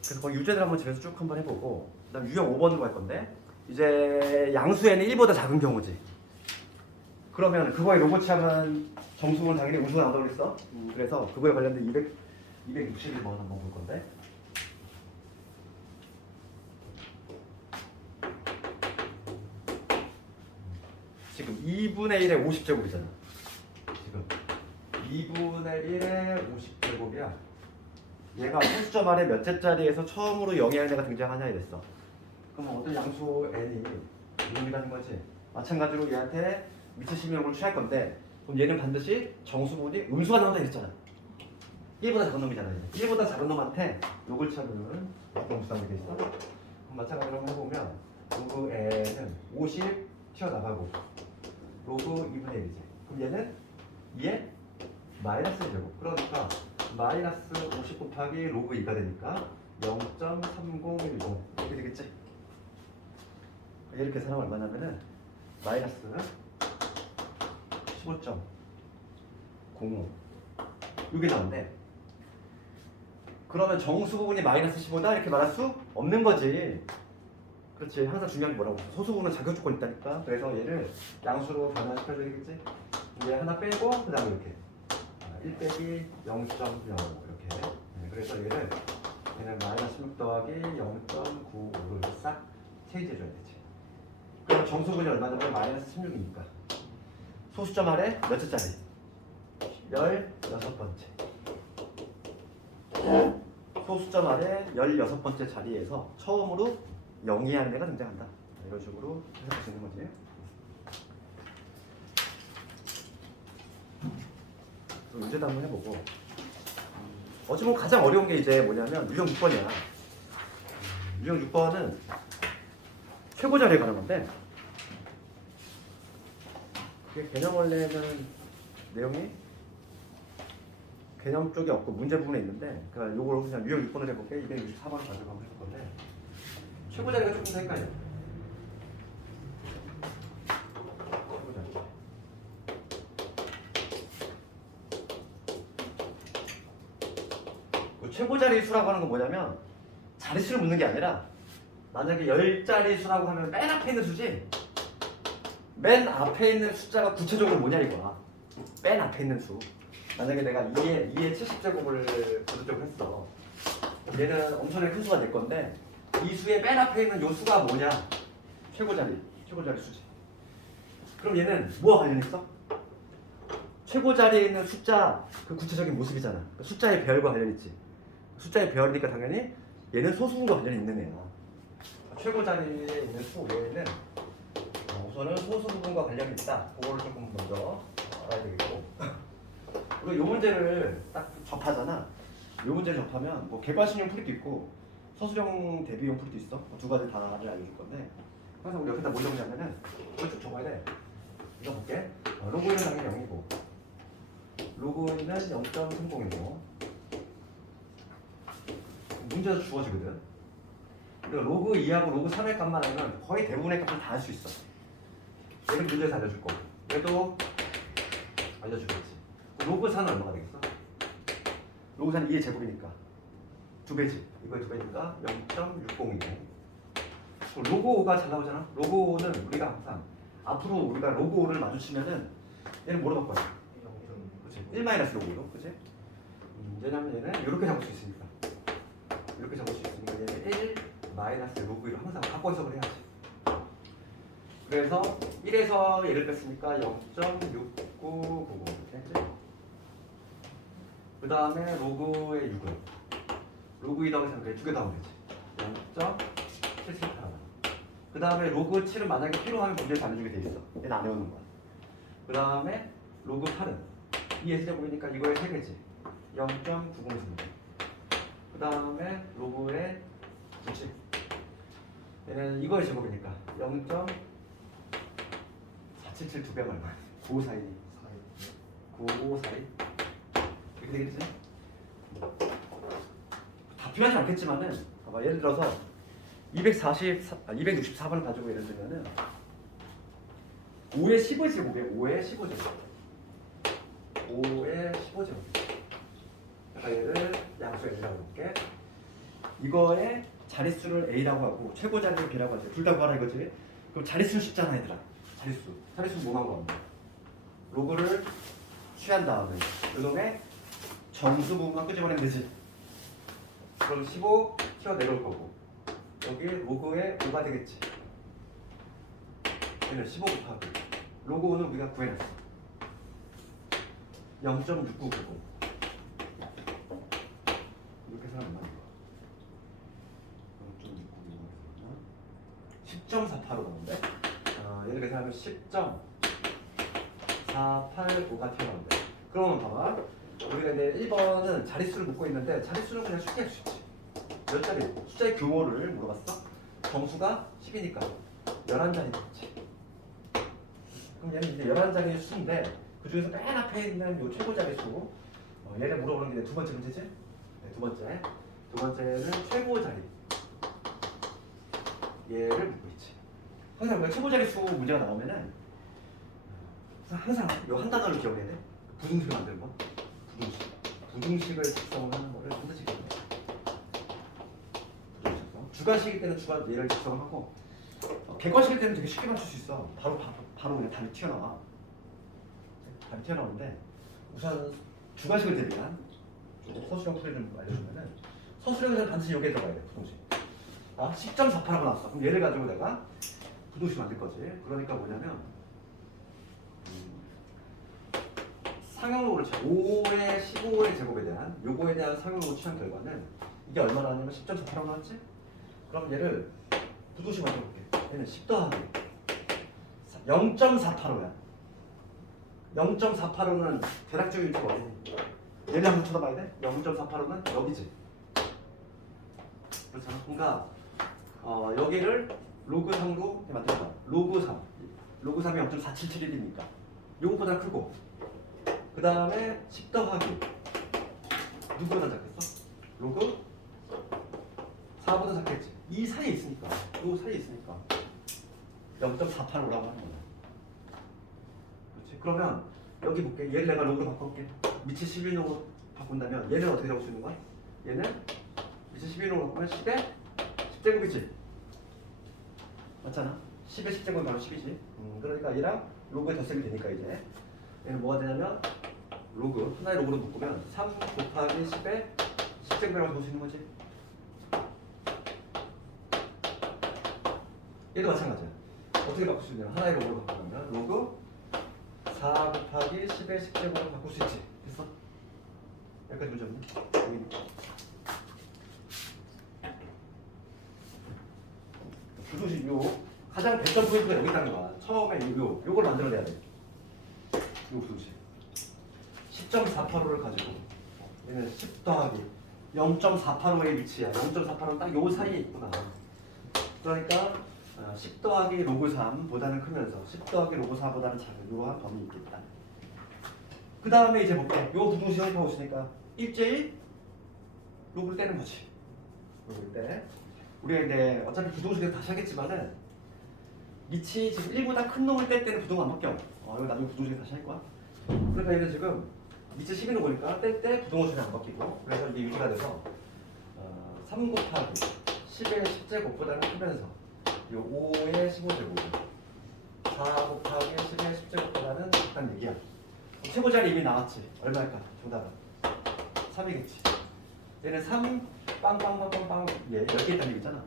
그래서 거기 유제들 한번 집에서 쭉 한번 해보고, 그다음 유형 5번으로 갈 건데, 이제 양수에는 1보다 작은 경우지. 그러면 그거에 로고 취하면 정수는 당연히 우수가 나온다고 그랬어. 그래서 그거에 관련된 261번 한번 볼 건데. 지금 2분의 1의 50제곱이잖아. 지금 2분의 1의 50제곱이야. 얘가 소수점 아래 몇째 자리에서 처음으로 영의하는 애가 등장하냐 이랬어. 그럼 어떤 양수 n이 이놈이라는 거지. 마찬가지로 얘한테 밑에 심형을 취할 건데, 그럼 얘는 반드시 정수분이 음수가 나온다 이랬잖아. 1보다 작은 놈이잖아. 1보다 작은 놈한테 요걸 취하면 어떤 음수가 나오게 돼 있어? 그럼 마찬가지로 한번 해보면 로그 n은 50 튀어나가고 로그 2분의 1이지. 그럼 얘는 2에 마이너스 1제곱. 그러니까 마이너스 50 곱하기 로그 2가 되니까 0.3010 이렇게 되겠지. 이렇게 계산하면 얼마냐면은 마이너스 15.05 이게 나오는데, 그러면 정수 부분이 마이너스 15다 이렇게 말할 수 없는 거지. 그렇지. 항상 중요한 게 뭐라고? 소수 부분은 자격 조건이 있다니까. 그래서 얘를 양수로 변화시켜줘야 되겠지. 얘 하나 빼고 그 다음에 이렇게 1 빼기 0.05 이렇게. 그래서 얘는 마이너스 16 더하기 0.95를 싹 체인지해줘야 되지. 그럼 정수분이 얼마냐면 마이너스 16이니까 소수점 아래 몇째 자리? 16번째. 소수점 아래 16번째 자리에서 처음으로 영의하는 애가 등장한다. 이런 식으로 해석할 수 있는 거지. 문제도 한번 해보고. 어찌 보면 가장 어려운 게 이제 뭐냐면 유형 6번이야. 유형 6번은 최고 자리에 관한 건데, 그게 개념 원래는 내용이 개념 쪽에 없고 문제 부분에 있는데, 그러니까 요걸 그냥 유형 6번을 해볼게. 264번을 가지고 한번 해볼 건데, 최고 자리가 조금 더 헷갈려. 최고 자리. 최고 자리 수라고 하는 건 뭐냐면 자릿수를 묻는 게 아니라, 만약에 10자리 수라고 하면 맨 앞에 있는 수지, 맨 앞에 있는 숫자가 구체적으로 뭐냐 이거야. 맨 앞에 있는 수. 만약에 내가 2의 70제곱을 거두적으로 했어. 얘는 엄청나게 큰 수가 될 건데, 이 수의 맨 앞에 있는 요 수가 뭐냐? 최고 자리 수지. 그럼 얘는 뭐와 관련 있어? 최고 자리에 있는 숫자 그 구체적인 모습이잖아. 그 숫자의 배열과 관련 있지. 숫자의 배열이니까 당연히 얘는 소수분과 관련이 있는 애야. 최고 자리에 있는 수 외에는 우선은 소수 부분과 관련이 있다. 그거를 조금 먼저 알아야 되겠고. 그리고 이 문제를 딱 접하잖아. 이 문제를 접하면 뭐 객관식용 풀이도 있고 서술형 대비용 풀이도 있어. 두 가지 다를 알려줄 건데 항상 우리 여기다 뭘 적냐면은 이걸 쭉 적어야 돼. 이거 볼게. 로그인은 당연히 0이고 로그인은 0.30이고 문제에서 주어지거든. 그러니까 로그 2하고 로그 3의 값만 알면 거의 대부분의 값을 다 할 수 있어. 얘는 문제에서 알려줄 거고 얘도 알려주겠지. 로그 4는 얼마가 되겠어? 로그 4는 2의 제곱이니까 2배지. 이거의 2배니까 0.60이고 로그 5가 잘 나오잖아. 로그 5는 우리가 항상 앞으로 우리가 로그 5를 마주치면은 얘는 뭐로 바꿔요? 그치? 1 마이너스 로그 5로 그치? 왜냐면 얘는 이렇게 잡을 수 있으니까 이렇게 잡을 수 있으니까 얘는 1 마이너스 로그 1로 항상 바꿔 해석을 해야지. 그래서 1에서 얘를 뺐으니까 0.6999 했지? 그 다음에 로그의 6은 로그 2 더하기 3 그래 2개 더하면 되지. 0.778. 그 다음에 로그 7은 만약에 필요하면 문제에서 알려주게 돼 있어. 얘는 안 외우는 거야. 그 다음에 로그 8은 이 S제곱이니까 이거의 3개지. 0.903. 그 다음에 로그의 9지. 얘는 이거의 제곱이니까 0.477 2배가 얼마야? 9542. 9542. 이렇게 되겠지? 다 필요하지 않겠지만은 봐봐. 예를 들어서 264번을 가지고 예를 들면은 5의 15제곱이에요. 5의 15제곱. 5의 15제곱. 내가 얘를 양수 A라고 볼게. 이거의 자릿수를 A라고 하고 최고 자리를 B라고 하지. 둘 다 구하라 이거지. 그럼 자릿수 쉽잖아 얘들아. 자릿수. 자릿수 뭐만 구하면 돼? 로그를 취한 다음에 그놈의 정수 부분만 끄집어내면 되지. 그럼 15 튀어 내려올 거고 여기 로그의 5가 되겠지. 얘는 15 곱하기 로그 5는 우리가 구해놨어. 0.6990 이렇게 해서 얼마인 거야? 0.6990 10.485 나오는데 얘를 계산하면 10.485가 튀어나오는데 그러면 봐봐. 우리가 이제 1번은 자릿수를 묻고 있는데 자릿수는 그냥 쉽게 할 수 있지. 몇 자리? 숫자의 규모를 물어봤어? 정수가 10이니까 11자리겠지. 그럼 얘는 이제 11자리의 수인데 그 중에서 맨 앞에 있는 요 최고 자릿수 얘를 물어보는 게 두 번째 문제지? 네, 두 번째는 최고 자리. 얘를 묻고 있지. 항상 우리가 최고 자릿수 문제가 나오면은 항상 요 한 단어를 기억해야 돼. 부등식을 만드는 거. 부등식을 작성을 하는 거를 반드시 기억해. 주관식일 때는 얘를 작성하고 객관식일 때는 되게 쉽게 맞출 수 있어. 바로 그냥 답이 튀어나와. 답이 튀어나오는데 우선 주관식을 대비한 서술형 풀이를 좀 알려주면은 서술형에서는 반드시 여기에 들어가야 돼. 부등식. 10.48하고 나왔어. 그럼 얘를 가지고 내가 부등식 만들 거지. 그러니까 뭐냐면 상용로를 5의 15의 제곱에 대한 요거에 대한 상용로 취한 결과는 이게 얼마나 하냐면 10.48하고 나왔지? 그럼 얘를 부등식 만들어볼게. 얘는 10 더하기 0.485야. 0.485는 대략적인 위치가 어디니? 얘를 한번 쳐다봐야 돼. 0.485는 여기지. 그렇잖아. 그러니까 여기를 로그 3로 만들어봐. 로그 3. 로그 3이 0.477이니까 요거보다 크고 그 다음에 10 더하기 누구보다 작겠어? 로그 4보다 작겠지. 이 사이에 있으니까 요 사이에 있으니까 0.485라고 하는 거야. 그렇지? 그러면 여기 볼게. 얘를 내가 로그로 바꿔볼게. 밑에 11로로 바꾼다면 얘는 어떻게 잡을 수 있는 거야? 얘는 밑에 11로로 바꾸면 10의 10제곱이지. 맞잖아? 10의 10제곱이 바로 10이지. 그러니까 얘랑 로그에 덧셈이 되니까 이제 얘는 뭐가 되냐면 로그 하나의 로그로 묶으면 3 곱하기 10의 10제곱이라고 볼 수 있는 거지. 얘도 마찬가지야. 어떻게 바꿀 수 있냐면 하나의 로그로 바꾸면 로그 4 곱하기 10의 10제곱으로 바꿀 수 있지. 됐어? 여기까지 문제 없니? 부등식 요 가장 배점 포인트가 여기 있다는 거야. 처음에 요걸 만들어내야 돼. 요 부등식 10.485를 가지고 얘는 10 더하기 0.485의 위치야. 0.485는 딱 요 사이에 있구나. 그러니까 10 더하기 로그 3보다는 크면서 10 더하기 로그 4보다는 작은 이러한 범위 있겠다. 그 다음에 이제 볼게. 요 부등식 형입하고 있으니까 일제히 로그를 떼는 거지. 로그를 떼. 우리가 이제 어차피 부등식에서 다시 하겠지만은 밑이 지금 1보다 큰 놈을 뗄 때는 부등호 안 바뀌어. 이거 나중에 부등식에서 다시 할 거야. 그러니까 얘는 지금 밑이 10이 보니까 뗄 때 부등호 수는 안 바뀌고, 그래서 이게 유지가 돼서 3 곱하기 10의 10제곱보다는 크면서 요 5의 15제곱 4 곱하기 10의 10제곱보다는 작다는 얘기야. 최고자리 이미 나왔지. 얼마일까? 정답은 3이겠지. 얘는 3 빵빵빵빵빵 예, 10개 있다는 얘기잖아.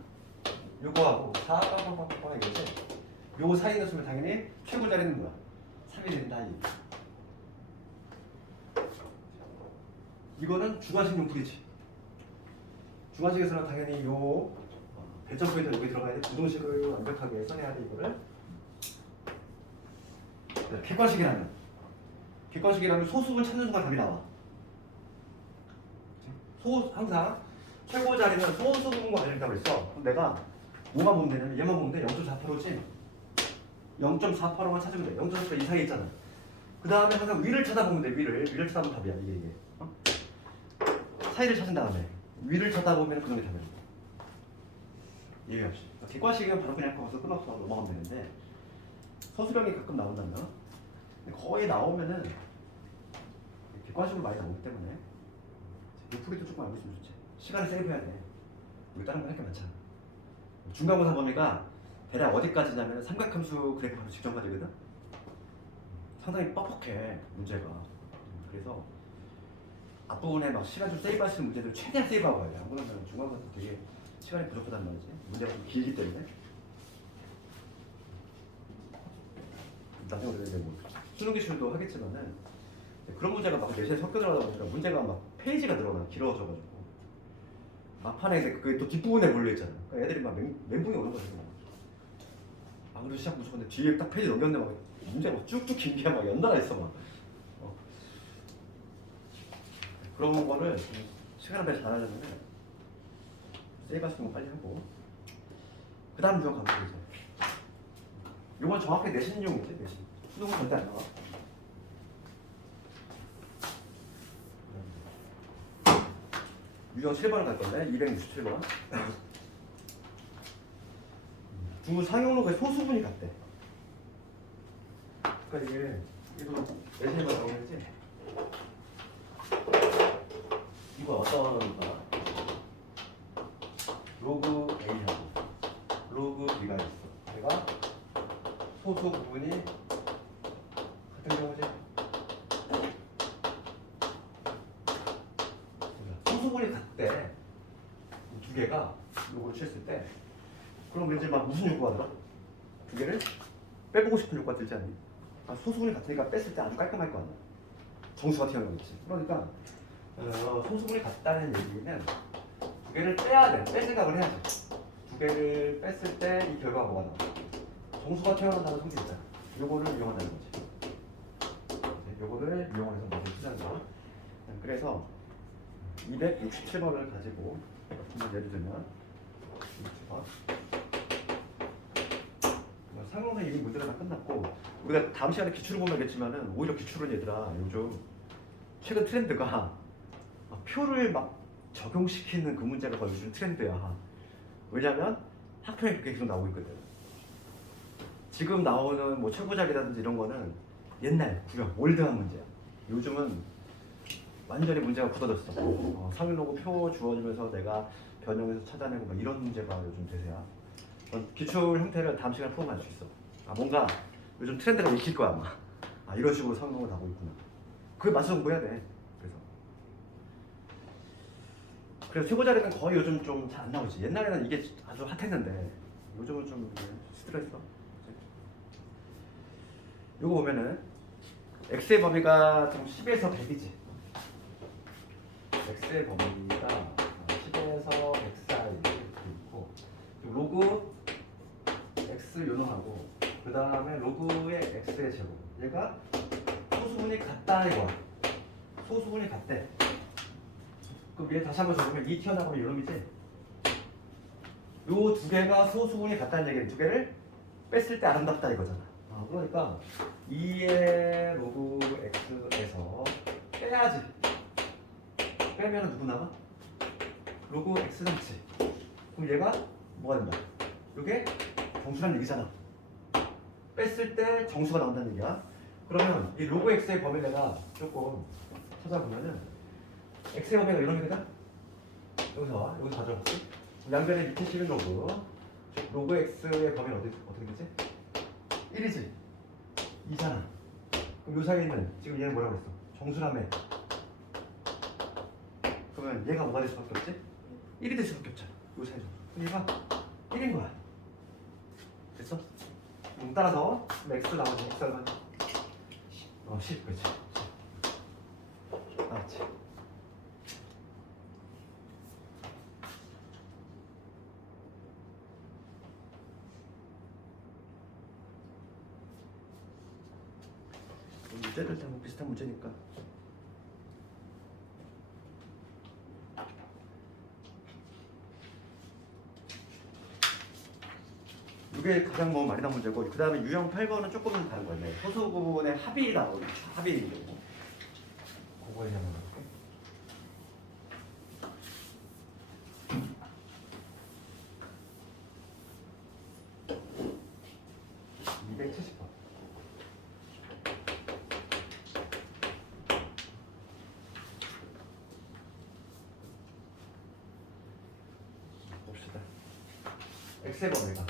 요거하고 4 빵빵빵빵 이거지. 요 사이에 넣으면 당연히 최고자리는 뭐야? 3이 된다. 이거는 주관식 용풀이지. 주관식에서는 당연히 요 배점 포인트 여기 들어가야 돼. 부등식을 완벽하게 써내야 돼. 이거를 객관식이라면 소수분 찾는 순간 답이 나와. 항상 최고 자리는 소수분과 관련있다고 그랬어. 그럼 내가 뭐만 보면 되냐면 얘만 보면 돼. 0.485지. 0.485만 찾으면 돼. 0.485 이 사이에 있잖아. 그 다음에 항상 위를 찾아보면 돼. 위를 찾아보면 답이야. 이게. 사이를 찾은 다음에 위를 찾아보면 그 정도 답이야. 이해합시다. 객관식이면 바로 그냥 거기서 끊어서 넘어가면 되는데 서술형이 가끔 나온다면 거의 나오면은 객관식으로 많이 나오기 때문에 이 풀이도 조금 알고 있으면 좋지. 시간을 세이브해야 돼. 우리 다른 거 할 게 많잖아. 중간고사 범위가 대략 어디까지냐면 삼각함수 그래프 바로 직전까지거든. 상당히 뻑뻑해 문제가. 그래서 앞부분에 막 시간 좀 세이브할 수 있는 문제들을 최대한 세이브하고 가야 돼. 안 그러면 중간고사 되게 시간이 부족하단 말이지. 문제가 좀 길기 때문에. 나중에 우리가 뭐 수능 기출도 하겠지만은 그런 문제가 막 내신에 섞여 들어가다 보니까 문제가 막 페이지가 늘어나 길어져가지고 막판에 이제 그게 또 뒷부분에 몰려있잖아. 그러니까 애들이 막 멘붕이 오는 거지. 안 그래도 시작 무조건데 뒤에 딱 페이지 넘겼는데 막 문제가 막 쭉쭉 긴 게 막 연달아 있어 막. 그런 거를 시간을 잘 잘하려면 세이브 할 수 있는 거 빨리 하고 그 다음 유형 가면 되죠. 이건 정확히 내신용이지. 내신 수능은 절대 안 나와. 유형 7번을 갈 건데 267번. 두 상용로그의 소수분이 같대. 그러니까 이게 이거 내신에만 나오겠지. 이거 어떤가? 로그 A하고 로그 B가 있어. 얘가 소수 부분이 같은 경우지. 소수분이 같대. 두 개가 요거를 쳤을 때 그럼 왠지 막 무슨 욕구가 들어? 두 개를 빼보고 싶은 욕구가 들지 않니? 소수분이 같으니까 뺐을 때 아주 깔끔할 거 아니야. 정수가 튀어나오겠지. 그러니까 소수분이 같다는 얘기는 두 개를 빼야 돼. 뺄 생각을 해야지. 두 개를 뺐을 때 이 결과가 뭐가 나와? 정수가 튀어나온다는 소리 있잖아. 요거를 이용한다는 거지. 요거를 이용해서 먼저 쓰자는 거야. 그래서 267번을 가지고 한번 예를 들면 267번 상용은 이미 문제가 다 끝났고 우리가 다음 시간에 기출을 보면 알겠지만은 오히려 기출은 얘들아 요즘 최근 트렌드가 표를 막 적용시키는 그 문제가 거의 요즘 트렌드야. 왜냐면 학평에 그렇게 계속 나오고 있거든. 지금 나오는 뭐 최고작이라든지 이런 거는 옛날 구형 올드한 문제야. 요즘은 완전히 문제가 굳어졌어. 상용로그 표 주어지면서 내가 변형해서 찾아내고 막 이런 문제가 요즘 대세야. 기출 형태를 다음 시간에 풀어볼 수 있어. 뭔가 요즘 트렌드가 읽힐 거야 아마. 이런 식으로 상용로그 나오고 있구나. 그걸 맞춰서 공부해야 돼. 그래서 최고자리는 거의 요즘 좀 잘 안 나오지. 옛날에는 이게 아주 핫했는데 요즘은 좀 스트레스. 요거 보면은 x의 범위가 좀 10에서 100이지. x의 범위가 10에서 100 사이 있고 로그 x 요놈하고 그 다음에 로그의 x의 제곱. 얘가 소수분이 같다 이거야. 소수분이 같대. 그럼 얘 다시 한번 적으면 2 튀어나가면 이놈이지. 요 두 개가 소수분이 같다는 얘기는 두 개를 뺐을 때 아름답다 이거잖아. 그러니까 2의 로그 x에서 빼야지. 빼면 누구 나와? 로그 x 남지. 그럼 얘가 뭐가 된다? 이게 정수라는 얘기잖아. 뺐을 때 정수가 나온다는 얘기야. 그러면 이 로그 x의 범위를 내가 조금 찾아보면은 x의 범위가 이놈이거든? 여기서 가져왔지? 양변에 밑에 실은 로그 x의 범위는 어떻게 되지? 1이지? 2잖아. 그럼 요 사이에 있는 지금 얘는 뭐라고 그랬어? 정수라며. 그러면 얘가 뭐가 될 수밖에 없지? 1이 될 수밖에 없잖아. 요 사이 정수. 그럼 얘가 1인 거야. 됐어? 따라서 x 나머지 x 얼마? 10, 그렇지. 10. 알았지? 문제들 다 비슷한 문제니까. 이게 가장 뭐 많이 나온 문제고, 그 다음에 유형 8번은 조금은 다른 건데 소수 부분의 합이 나오는 합이 경우 그거에 대한 거. 270번. 봅시다. x의 범위가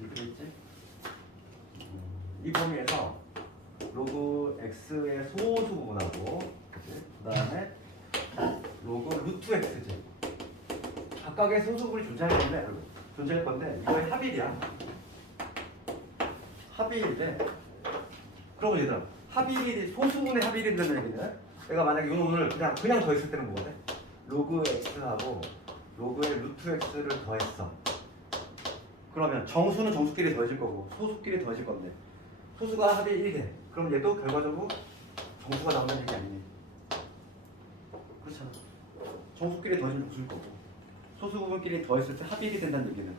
이렇게 있지? 이 범위에서 로그 x의 소수 부분하고 그 다음에 로그 루트 x지. 각각의 소수 부분이 존재할 건데 이거의 합일이야. 합일인데 그러면 얘들아 합일이 소수분의 합일이 된다는 얘기냐? 내가 만약에 이 놈을 그냥 더했을 때는 뭐가 돼? 로그 x하고 로그의 루트 x를 더했어. 그러면 정수는 정수끼리 더해질 거고 소수끼리 더해질 건데 소수가 합이 1이 돼. 그럼 얘도 결과적으로 정수가 나온다는 얘기 아니니? 그렇잖아. 정수끼리 더해지면 정수일 거고 소수 부분끼리 더했을 때 합이 1이 된다는 얘기는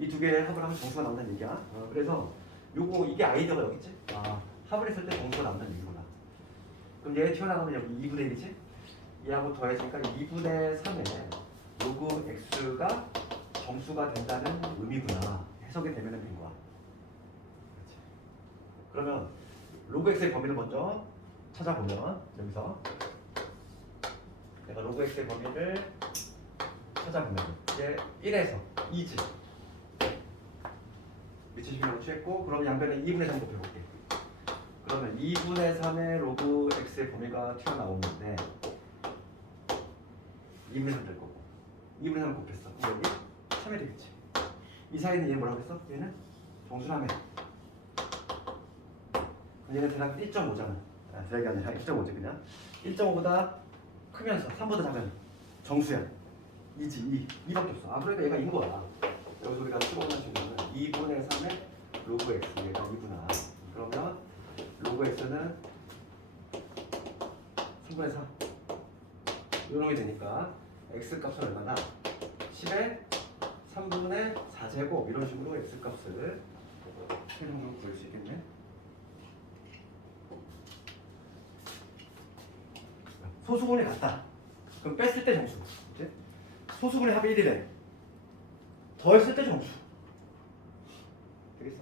이 두 개의 합을 하면 정수가 나온다는 얘기야. 그래서 이게 아이디어가 여기 있지? 합을 했을 때 정수가 나온다는 얘기구나. 그럼 얘 튀어나가면 여기 2분의 1이지? 얘하고 더해지니까 2분의 3에 로그 x가 정수가 된다는 의미구나. 해석이 되면 된 거야. 그렇지. 그러면 로그 x의 범위를 먼저 찾아보면 여기서 내가 로그 x의 범위를 찾아보면 이제 1에서 2지. 밑에 식으로 취했고 그럼 양변에 2분의 3 곱해볼게. 그러면 2분의 3의 로그 x의 범위가 튀어나오는데 2분의 3 될 거고 2분의 3을 곱했어. 그럼 여기 3이 되겠지. 이 사이는 얘는 뭐라고 했어? 얘는 정수라며. 얘는 대략 1.5잖아. 대략이 아니라 1.5지 그냥. 1.5보다 크면서 3보다 작은 정수야. 2지 2밖에 없어. 그러니까 얘가 2인 거야. 여기서 우리가 15분 하신 거는 2분의 3의 로그 x 얘가 2구나. 그러면 로그 x는 3분의 4 이렇게 되니까 x 값은 얼마나? 10의 3분의 4제곱 이런 식으로 x 값을 최종적으로 구할 수 있겠네. 소수분이 같다. 그럼 뺐을 때 정수. 그치? 소수분의 합이 1이래. 더했을 때 정수. 되겠어?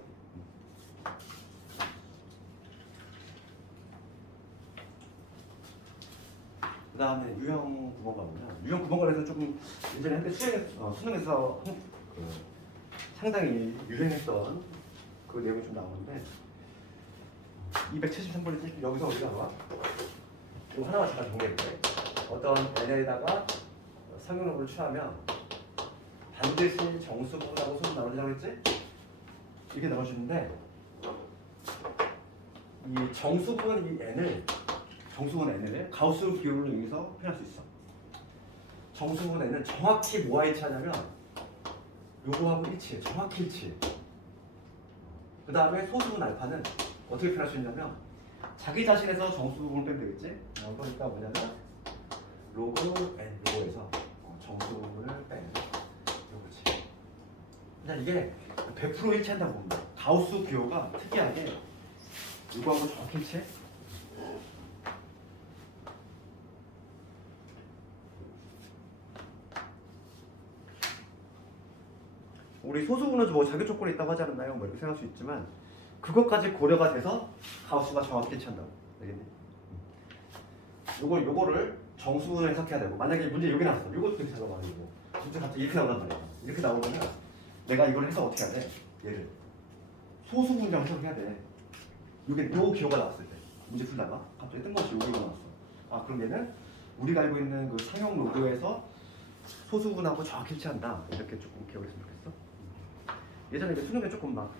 그 다음에 유형 9번 가보면 유형 9번 관해서 조금 예전에 한때 수능에서 상당히 유행했던 그 내용이 좀 나오는데 273번이지 여기서 우리가 이거 하나만 잠깐 정리해볼게. 어떤 n에다가 상용력을 취하면 반드시 정수분하고 소수 나눠진다고 했지? 이렇게 나눠주는데 이 정수분 이 정수분 n을 가우스 기호를 이용해서 표현할 수 있어. 정수분 n은 정확히 뭐와 일치하냐면 요거하고 일치해. 정확히 일치해. 그 다음에 소수분 알파는 어떻게 표현할 수 있냐면 자기 자신에서 정수분을 빼면 되겠지? 그러니까 뭐냐면 로그 n 요거에서 정수분을 빼는 요거지. 그냥 이게 100% 일치한다고 봅니다. 가우스 기호가 특이하게 이거하고 정확히 일치해. 우리 소수분은 뭐 자기 조건이 있다고 하지 않았나요? 뭐 이렇게 생각할 수 있지만 그것까지 고려가 돼서 가우스가 정확히 일치한다고. 알겠니? 요거를 정수분을 해석해야 되고 만약에 문제 여기 나왔어. 요것도 이렇게 잡아봐. 이거 문제 갑자기 이렇게 나온단 말이야. 이렇게 나오면은 내가 이걸 해석 어떻게 해야 돼? 얘를 소수분이라고 해석해야 돼. 요게 요 기호가 나왔을 때 문제 풀다가 갑자기 뜬금없이 요 기호가 나왔어. 아 그럼 얘는 우리가 알고 있는 그 상용 로그에서 소수분하고 정확히 일치한다. 이렇게 조금 기억했으면 좋겠어. 예전에 이게 수능에 조금 막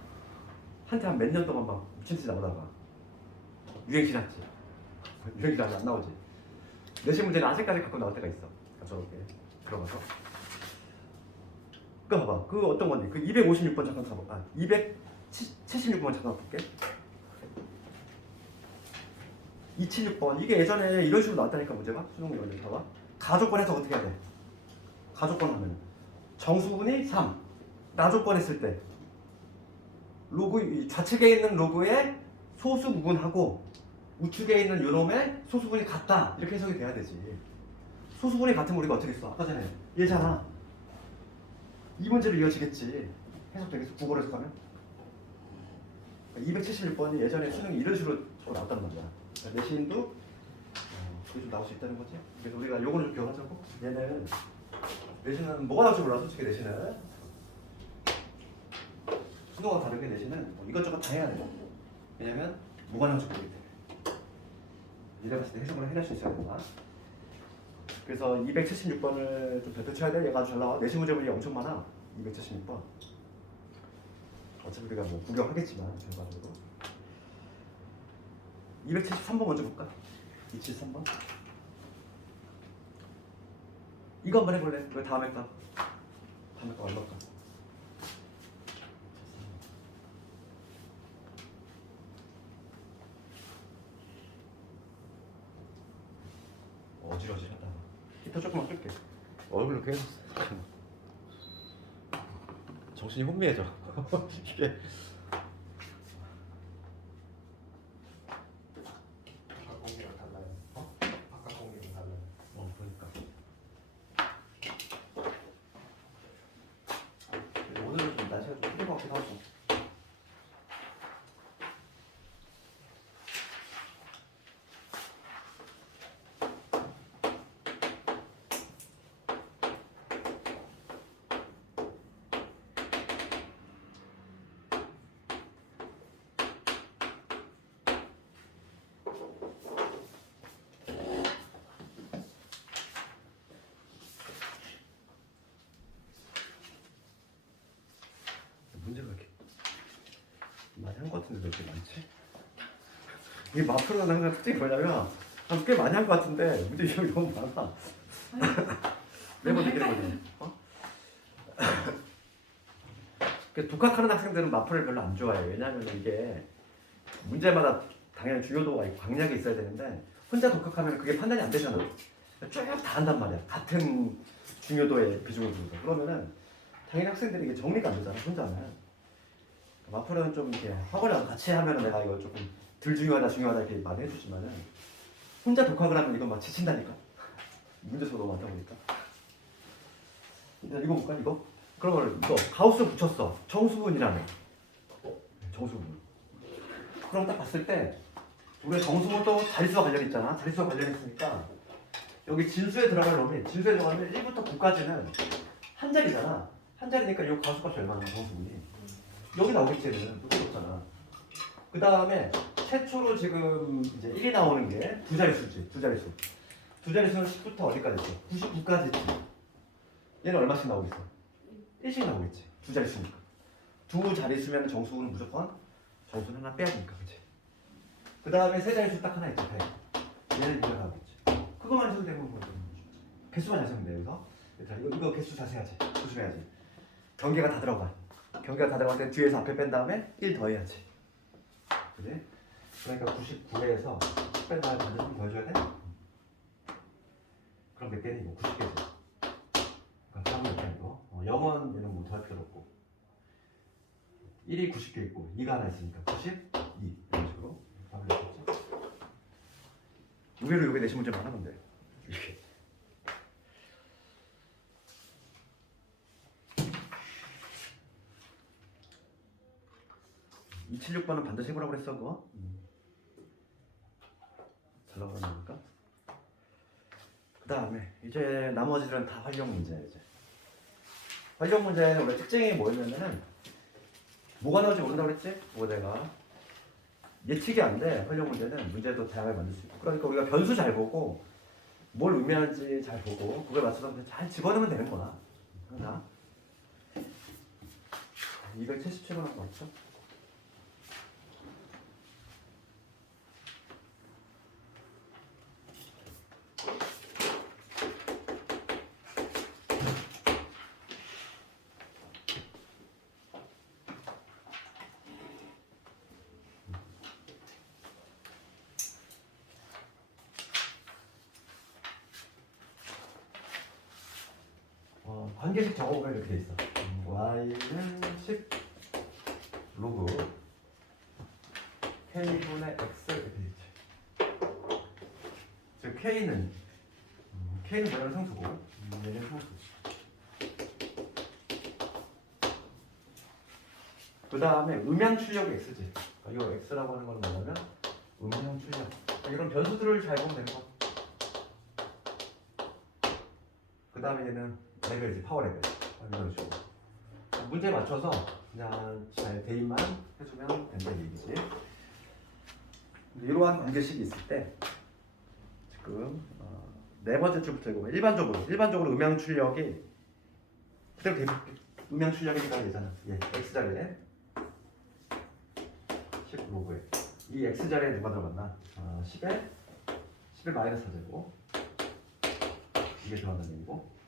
한테 한 몇 년 동안 막 미친듯이 나오다가 유행시 났지. 유행시 안 나오지. 내신 문제는 아직까지 갖고 나올 때가 있어. 저렇게 들어가서. 그 봐봐. 그 어떤 건지. 그 256번 잠깐 가봐. 아, 276번 잠깐 볼게. 276번. 이게 예전에 이런 식으로 나왔다니까 문제가. 수능 이런 거 봐봐. 가조건 해서 어떻게 해야 돼? 가조건 하면 정수분이 3. 나조건 했을 때 로그 좌측에 있는 로그의 소수 부분하고 우측에 있는 요놈의 소수분이 같다. 이렇게 해석이 돼야 되지. 소수분이 같으면 우리가 어떻게 써? 아까 전에 얘잖아. 이 문제로 이어지겠지. 해석되겠어. 국어로 해석하면. 276번이 예전에 수능이 이런 식으로 나왔단 말이야. 그러니까 내신도 그게 좀 나올 수 있다는 거지. 그래서 우리가 요거는 좀 기억하자고. 얘는 내신은 뭐가 나올지 몰라. 솔직히 내신은 수능과 다르게 내신은 뭐 이것저것 다 해야 돼. 왜냐면 뭐가 나올지 모르기 때문에. 이래 봤을 때 해석을 해낼 수 있어야 된다. 그래서 276번을 좀 별표 쳐야 돼. 얘가 아주 잘 나와. 내신 문제분이 엄청 많아. 276번. 어차피 우리가 뭐 구경하겠지만 결과적으로. 273번 먼저 볼까? 273번. 이거 한번 해볼래? 그 다음에 거. 다음에 거 얼마까? 어지러지하다. 히터 조금만 끌게. 얼굴로 계속 정신이 혼미해져. 이게 아까 공기랑 달라요. 아까 공기랑 달라요. 그러니까 오늘은 좀 날씨가 좀 흐린 것 같기도 하고. 문제가 이렇게 많이 한 것 같은데 왜 이렇게 많지? 이게 마프로는 항상 특징이 뭐냐면 꽤 많이 한 것 같은데 문제 이름이 너무 많아. 매번 느끼는 거지. 독학하는 학생들은 마프를 별로 안 좋아해요. 왜냐하면 이게 문제마다 당연히 중요도가 있고 강약이 있어야 되는데 혼자 독학하면 그게 판단이 안 되잖아. 쭉 다 한단 말이야. 같은 중요도의 비중을 두고. 그러면은 당연히 학생들이 이게 정리가 안 되잖아. 혼자 하면. 마프는 좀 이렇게 학원이랑 같이 하면은 내가 이거 조금 덜 중요하다 이렇게 말을 해주지만은 혼자 독학을 하면 이거 막 지친다니까. 문제수가 너무 많다 보니까. 일단 이거 볼까 이거? 그러면 이거 가우스 붙였어. 정수분이라며. 정수분. 그럼 딱 봤을 때 우리가 정수분 또 자릿수와 관련이 있잖아. 자릿수와 관련이 있으니까 여기 진수에 들어갈 놈이 진수에 들어가면 1부터 9까지는 한 자리잖아. 한 자리니까 이 가수값이 얼마나 정수분이. 여기 나오겠지 얘는. 여기 없잖아. 그 다음에 최초로 지금 이제 1이 나오는 게 두 자릿수지. 두 자릿수. 두 자릿수는 10부터 어디까지 있어? 99까지 있지. 얘는 얼마씩 나오겠어? 1씩 나오겠지. 두 자릿수니까. 두 자릿수면 정수는 무조건 정수는 하나 빼야 되니까. 그치? 그 다음에 세 자릿수 딱 하나 있지. 100. 얘는 이거 나오겠지. 그거만 해도 되고 뭐 개수만 잘 세면 돼. 여기서. 이거 개수 자세하지. 조심해야지. 경계가 다 들어가. 경계가 다 들어갈 때 뒤에서 앞에 뺀 다음에 1 더해야지. 그지? 그러니까 99에서 10 뺀 다음에 반대로 좀 더해줘야 돼? 그럼 몇 개니? 이거 90개지. 그러니까 다음 몇 개야 이거? 0은 얘는 뭐 더할 필요 없고 1이 90개 있고 2가 하나 있으니까 92 이런 식으로 답을 내겠지? 의외로 이게 내신 문제 많아 근데 이렇게. 이 276번은 반드시 해보라고 그랬어 그거? 잘 나오니까. 그 다음에 이제 나머지들은 다 활용 문제야 이제. 활용 문제는 원래 특징이 뭐였냐면은 뭐가 나올지 모른다고 그랬지? 뭐 내가 예측이 안 돼. 활용 문제는 문제도 다양하게 만들 수 있고. 그러니까 우리가 변수 잘 보고 뭘 의미하는지 잘 보고 그걸 맞춰서 그냥 잘 집어넣으면 되는 거야. 하나 277번 한 거 맞죠? 관계식 정오가 이렇게 돼 있어. y는 10 로그 k분의 x 이렇게 돼 있지. 즉 k는 뭐냐면 상수고 얘는 상수. 그 다음에 음양 출력이 x지. 이 x라고 하는 거는 뭐냐면 음양 출력. 이런 변수들을 잘 보면 되는 거. 그 다음에 얘는 레벨이지, 파워 레벨. 이런 식으로. 문제 맞춰서 그냥 잘 대입만 해주면 된다는 얘기지. 이러한 관계식이 있을 때 지금 네 번째 줄부터 이거 일반적으로 음양 출력이 그대로 대입할게. 음양 출력이 해가 되잖아. 예, x자리에 10 로그에 이 x자리에 누가 들어갔나? 10에 마이너스 4제곱 이게 들어간다는 얘기고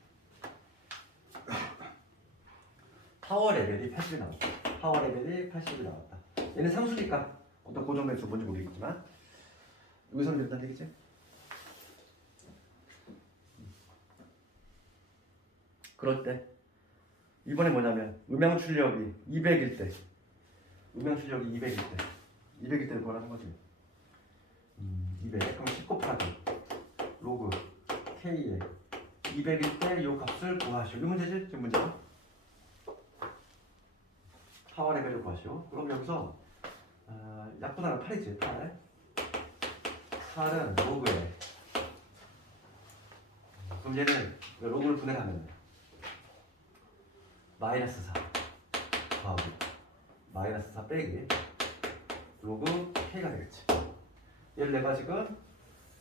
파워 레벨이 80이 나왔다. 파워 레벨이 80이 나왔다. 얘는 상수니까 어떤 고정 배수 뭔지 모르겠지만 여기서는 된다는 얘기지. 그럴 때 이번에 뭐냐면 음양 출력이 200일 때 음양 출력이 200일 때를 구하라는 거지. 200 그럼 10 곱하기 로그 k에 200일 때 이 값을 구하시오. 이 문제지? 지금 문제가 파워 레벨을 구하시오. 그럼 여기서 약분하면 8이지. 8은 로그에 그럼 얘는 로그를 분해하면 마이너스 4 더하기 마이너스 4 빼기 로그 k가 되겠지. 얘를 내가 지금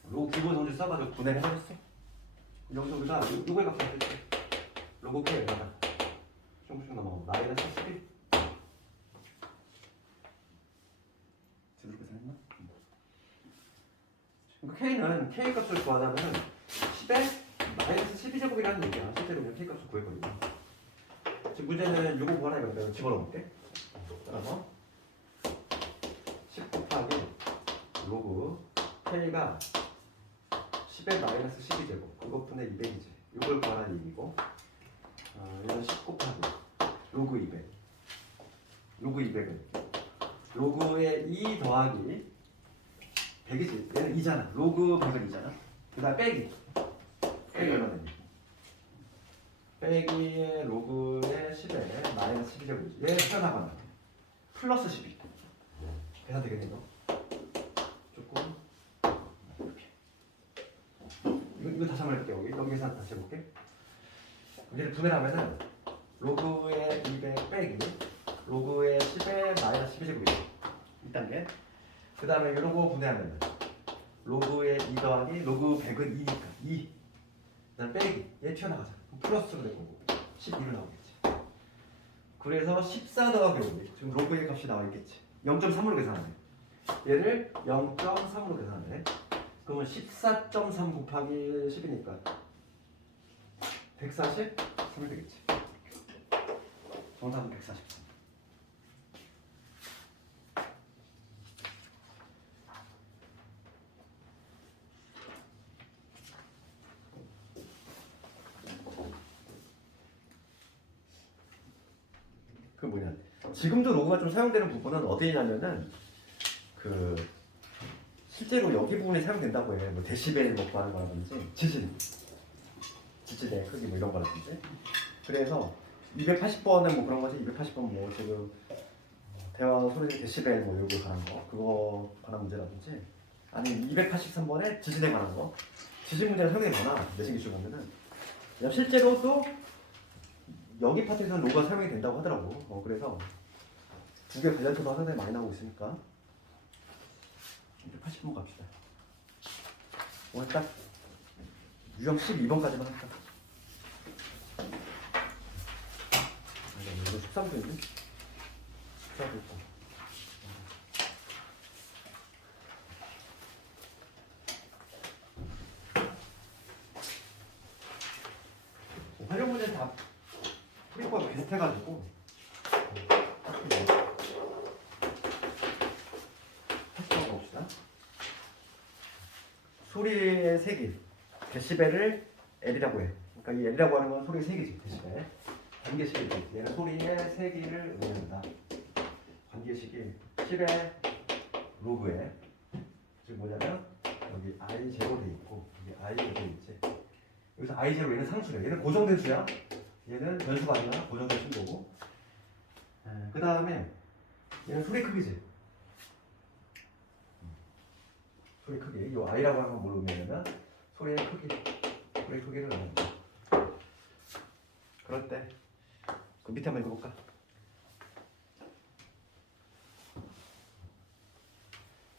로그 기본 성질 써가지고 분해를 해버렸어. 여기서 우리가 요거의 값을 할때 로그 k에다가 조금씩 넘어가면 마이너스 12 제대로 계산했나? k는 k 값을 구하자면 10에 마이너스 12제곱이라는 얘기야. 실제로 그냥 k 값을 구해버리고 지금 문제는 요거 구하라 이거니까 집어넣어볼게. 따라서 10 곱하기 로그 k가 10에 마이너스 12제곱 그것분의 200이지. 요걸 구하라는 얘기고 얘는 10 곱하기 로그 200 로그 200은 로그의 2 더하기 100이지. 얘는 2잖아. 로그 100은 2잖아. 그 다음 빼기 얼마 되니? 빼기의 로그의 10에 마이너스 12제곱이지. 얘 표현하거나 플러스 12 계산 되겠네 이거? 조금 이렇게 이거 다시 한번 해볼게. 여기 계산 다시 해볼게. 얘를 분해를 하면은 로그의 200 빼기 로그의 10에 마이너스 12제곱이지. 1단계. 그 다음에 요거 분해하면 로그의 2 더하기 로그 100은 2니까 2. 그 다음 빼기 얘 튀어나가자. 플러스로 될 거고 12로 나오겠지. 그래서 14 더하기 5. 지금 로그의 값이 나와 있겠지. 0.3으로 계산하네. 얘를 0.3으로 계산하네. 그러면 14.3 곱하기 10이니까 143이 되겠지. 정답은 143. 그 뭐냐, 지금도 로그가 좀 사용되는 부분은 어디냐면은 그 실제로 여기 부분이 사용된다고 해. 뭐 데시벨 뭐 구하는 거라든지 지진의 크기 뭐 이런 거라든지. 그래서 280번은 뭐 그런 거지. 280번 뭐 지금 대화 소리 데시벨 뭐 요거 관한 거, 그거 관한 문제라든지, 아니면 283번에 지진에 관한 거, 지진 문제가 사용이 많아. 내신 기출 보면은. 실제로도 여기 파트에서는 로가 사용이 된다고 하더라고. 그래서 두 개 관련표가 상당히 많이 나오고 있으니까 280번 갑시다. 오늘 딱 유형 12번까지만 할까? 이거 13분인데? 14분 있고. 활용 문제는 다 프리코가 비슷해가지고 테스트하고 봅시다. 소리의 세기, 데시벨을 L이라고 해. 그러니까 이 L이라고 하는 건 소리의 세기지, 데시벨. 관계식이지. 얘는 소리의 세기를 의미한다. 관계식이 10의 로그에, 즉 뭐냐면 여기 I0돼 있고 여기 I0돼 있지. 여기서 I0, 얘는 상수래. 얘는 고정된 수야. 얘는 변수가 아니라 고정된 수고. 그 다음에 얘는 소리 크기지. 소리 크기. 이 I라고 하는 건 뭘 의미하냐면 소리의 크기. 소리 크기를 의미한다. 그럴 때 그 밑에 한번 읽어볼까?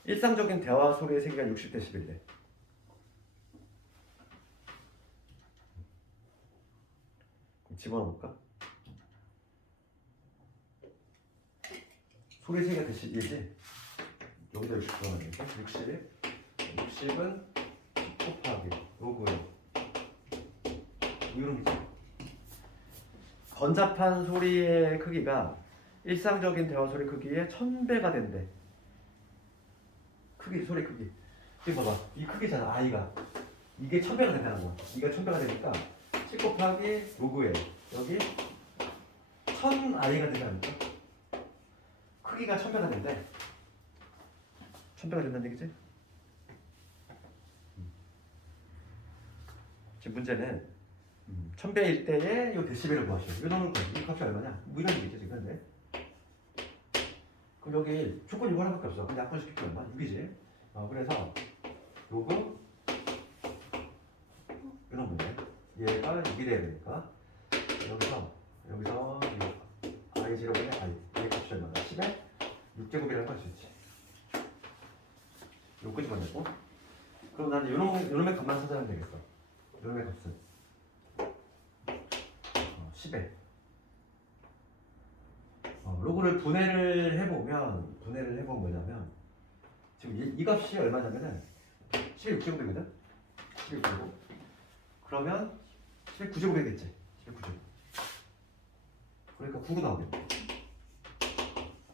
일상적인 대화 소리의 세기가 60dB래. 집어넣어볼까? 소리 세기가 데시벨이지? 여기다 60 집어넣으니까 60은 곱하기 로그요. 이런 거지. 번잡한 소리의 크기가 일상적인 대화 소리 크기의 1000배가 된대. 크기, 소리 크기. 지금 봐봐, 이 크기잖아, I가. 이게 1000배가 된다는 거야. 이가 1000배가 되니까 10 곱하기 로그에 여기 1000I가 된다는 거야. 크기가 1000배가 된대. 1000배가 된다는 얘기지? 지금 문제는 1000배일 때에 이 데시벨을 구하시오. 이거 넣는 거야. 이 값이 얼마냐? 뭐 이런 얘기죠 지금. 근데 그럼 여기 조건이 이거 하나밖에 없어. 근데 약분시킬 게 얼마? 6이지. 그래서 로그 이런 문제. 얘가 6이 돼야 되니까 여기서 I0분의 I, 얘 값이 얼마나? 10에 6제곱이라는 걸 수 있지. 요거 끄집어내고, 그럼 나는 요놈의 값만 찾아내면 되겠어. 요놈의 값은 10에 로그를 분해를 해보면 뭐냐면 지금 이 값이 얼마냐면은 10의 6제곱이거든? 10의 6제곱. 그러면 10의 9제곱이 되겠지. 10의 9제곱. 그러니까 9로 나오겠네.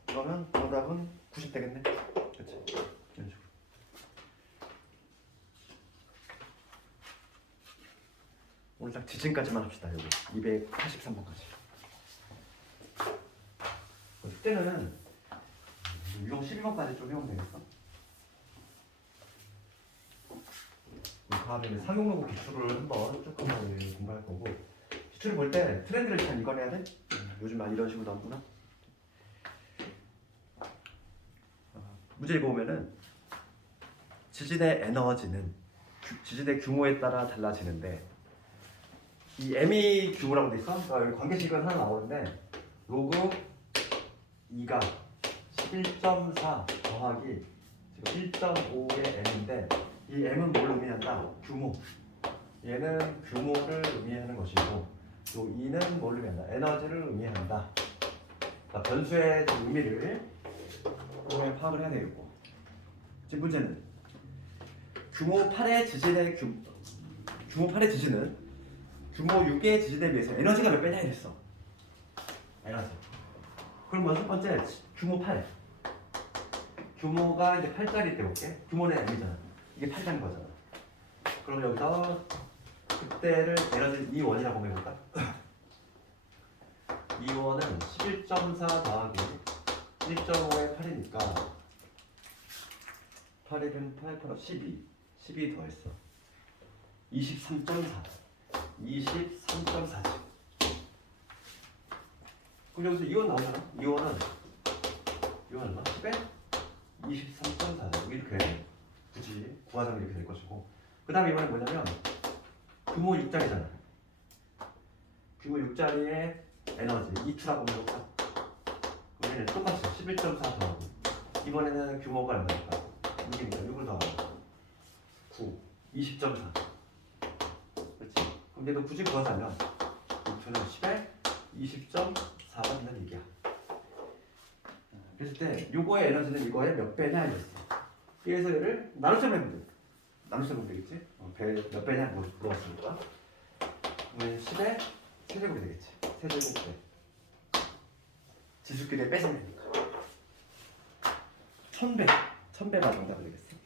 그러면 정답은 90 되겠네. 그렇지? 이런 식으로. 오늘 딱 지진까지만 합시다. 여기 283번까지. 숙제는 유형 12번까지 좀 해오면 되겠어. 다음에는 상용로그 기출을 한번 조금 공부할 거고, 기출을 볼 때 트렌드를 잘 읽어내야 돼. 요즘 많이 이런 식으로 나오구나. 문제 읽어보면은 지진의 에너지는 지진의 규모에 따라 달라지는데, 이 m이 규모라고 돼 있어. 그러니까 여기 관계식은 하나 나오는데 로그 2가 11.4 더하기 지금 1.5의 m인데, 이 m은 뭘 의미한다? 규모. 얘는 규모를 의미하는 것이고, 요 2는 뭘 의미한다? 에너지를 의미한다. 그러니까 변수의 의미를 파악을 해야 되겠고, 지금 문제는 규모 8의 지진의 규모 8의 지진은 규모 6의 지진에 비해서 에너지가 몇 배냐 이랬어. 에너지. 그럼 먼저 첫 번째 규모 8. 규모가 이제 8짜리 때 볼게. 규모는 M이잖아. 이게 8짜리 거잖아. 그럼 여기서 그때를 에너지 E1이라고 해볼까? E1은 11.4 더하기 1.5에 8이니까 8일은 8, 8, 12. 12 더했어. 23.4. 23.4지. 그럼 여기서 2원 나오잖아. 2원은 얼마? 10에 23.4. 이렇게 돼. 굳이 구하자면 이렇게 될 것이고. 그 다음에 이번엔 뭐냐면 규모 6짜리잖아. 규모 6짜리의 에너지 E2라고 해볼까? 그럼 얘는 똑같이 11.4 더하고 이번에는 규모가 얼마일까? 6이니까 6을 더하고 9, 20.4. 그렇지? 그럼 얘도 굳이 구하자면 6초는 10에 20.4가 된다는 얘기야. 그랬을 때 요거의 에너지는 이거의 몇 배냐 이랬어. 그래서 얘를 나눗셈 해보면 돼. 나눗셈 하면 되겠지? 몇 배냐 물어봤으니까. 그러면 10에 세제곱이 되겠지. 세제곱배. 지수끼리 뺏어내니까. 1000배. 1000배가 정답이 되겠어.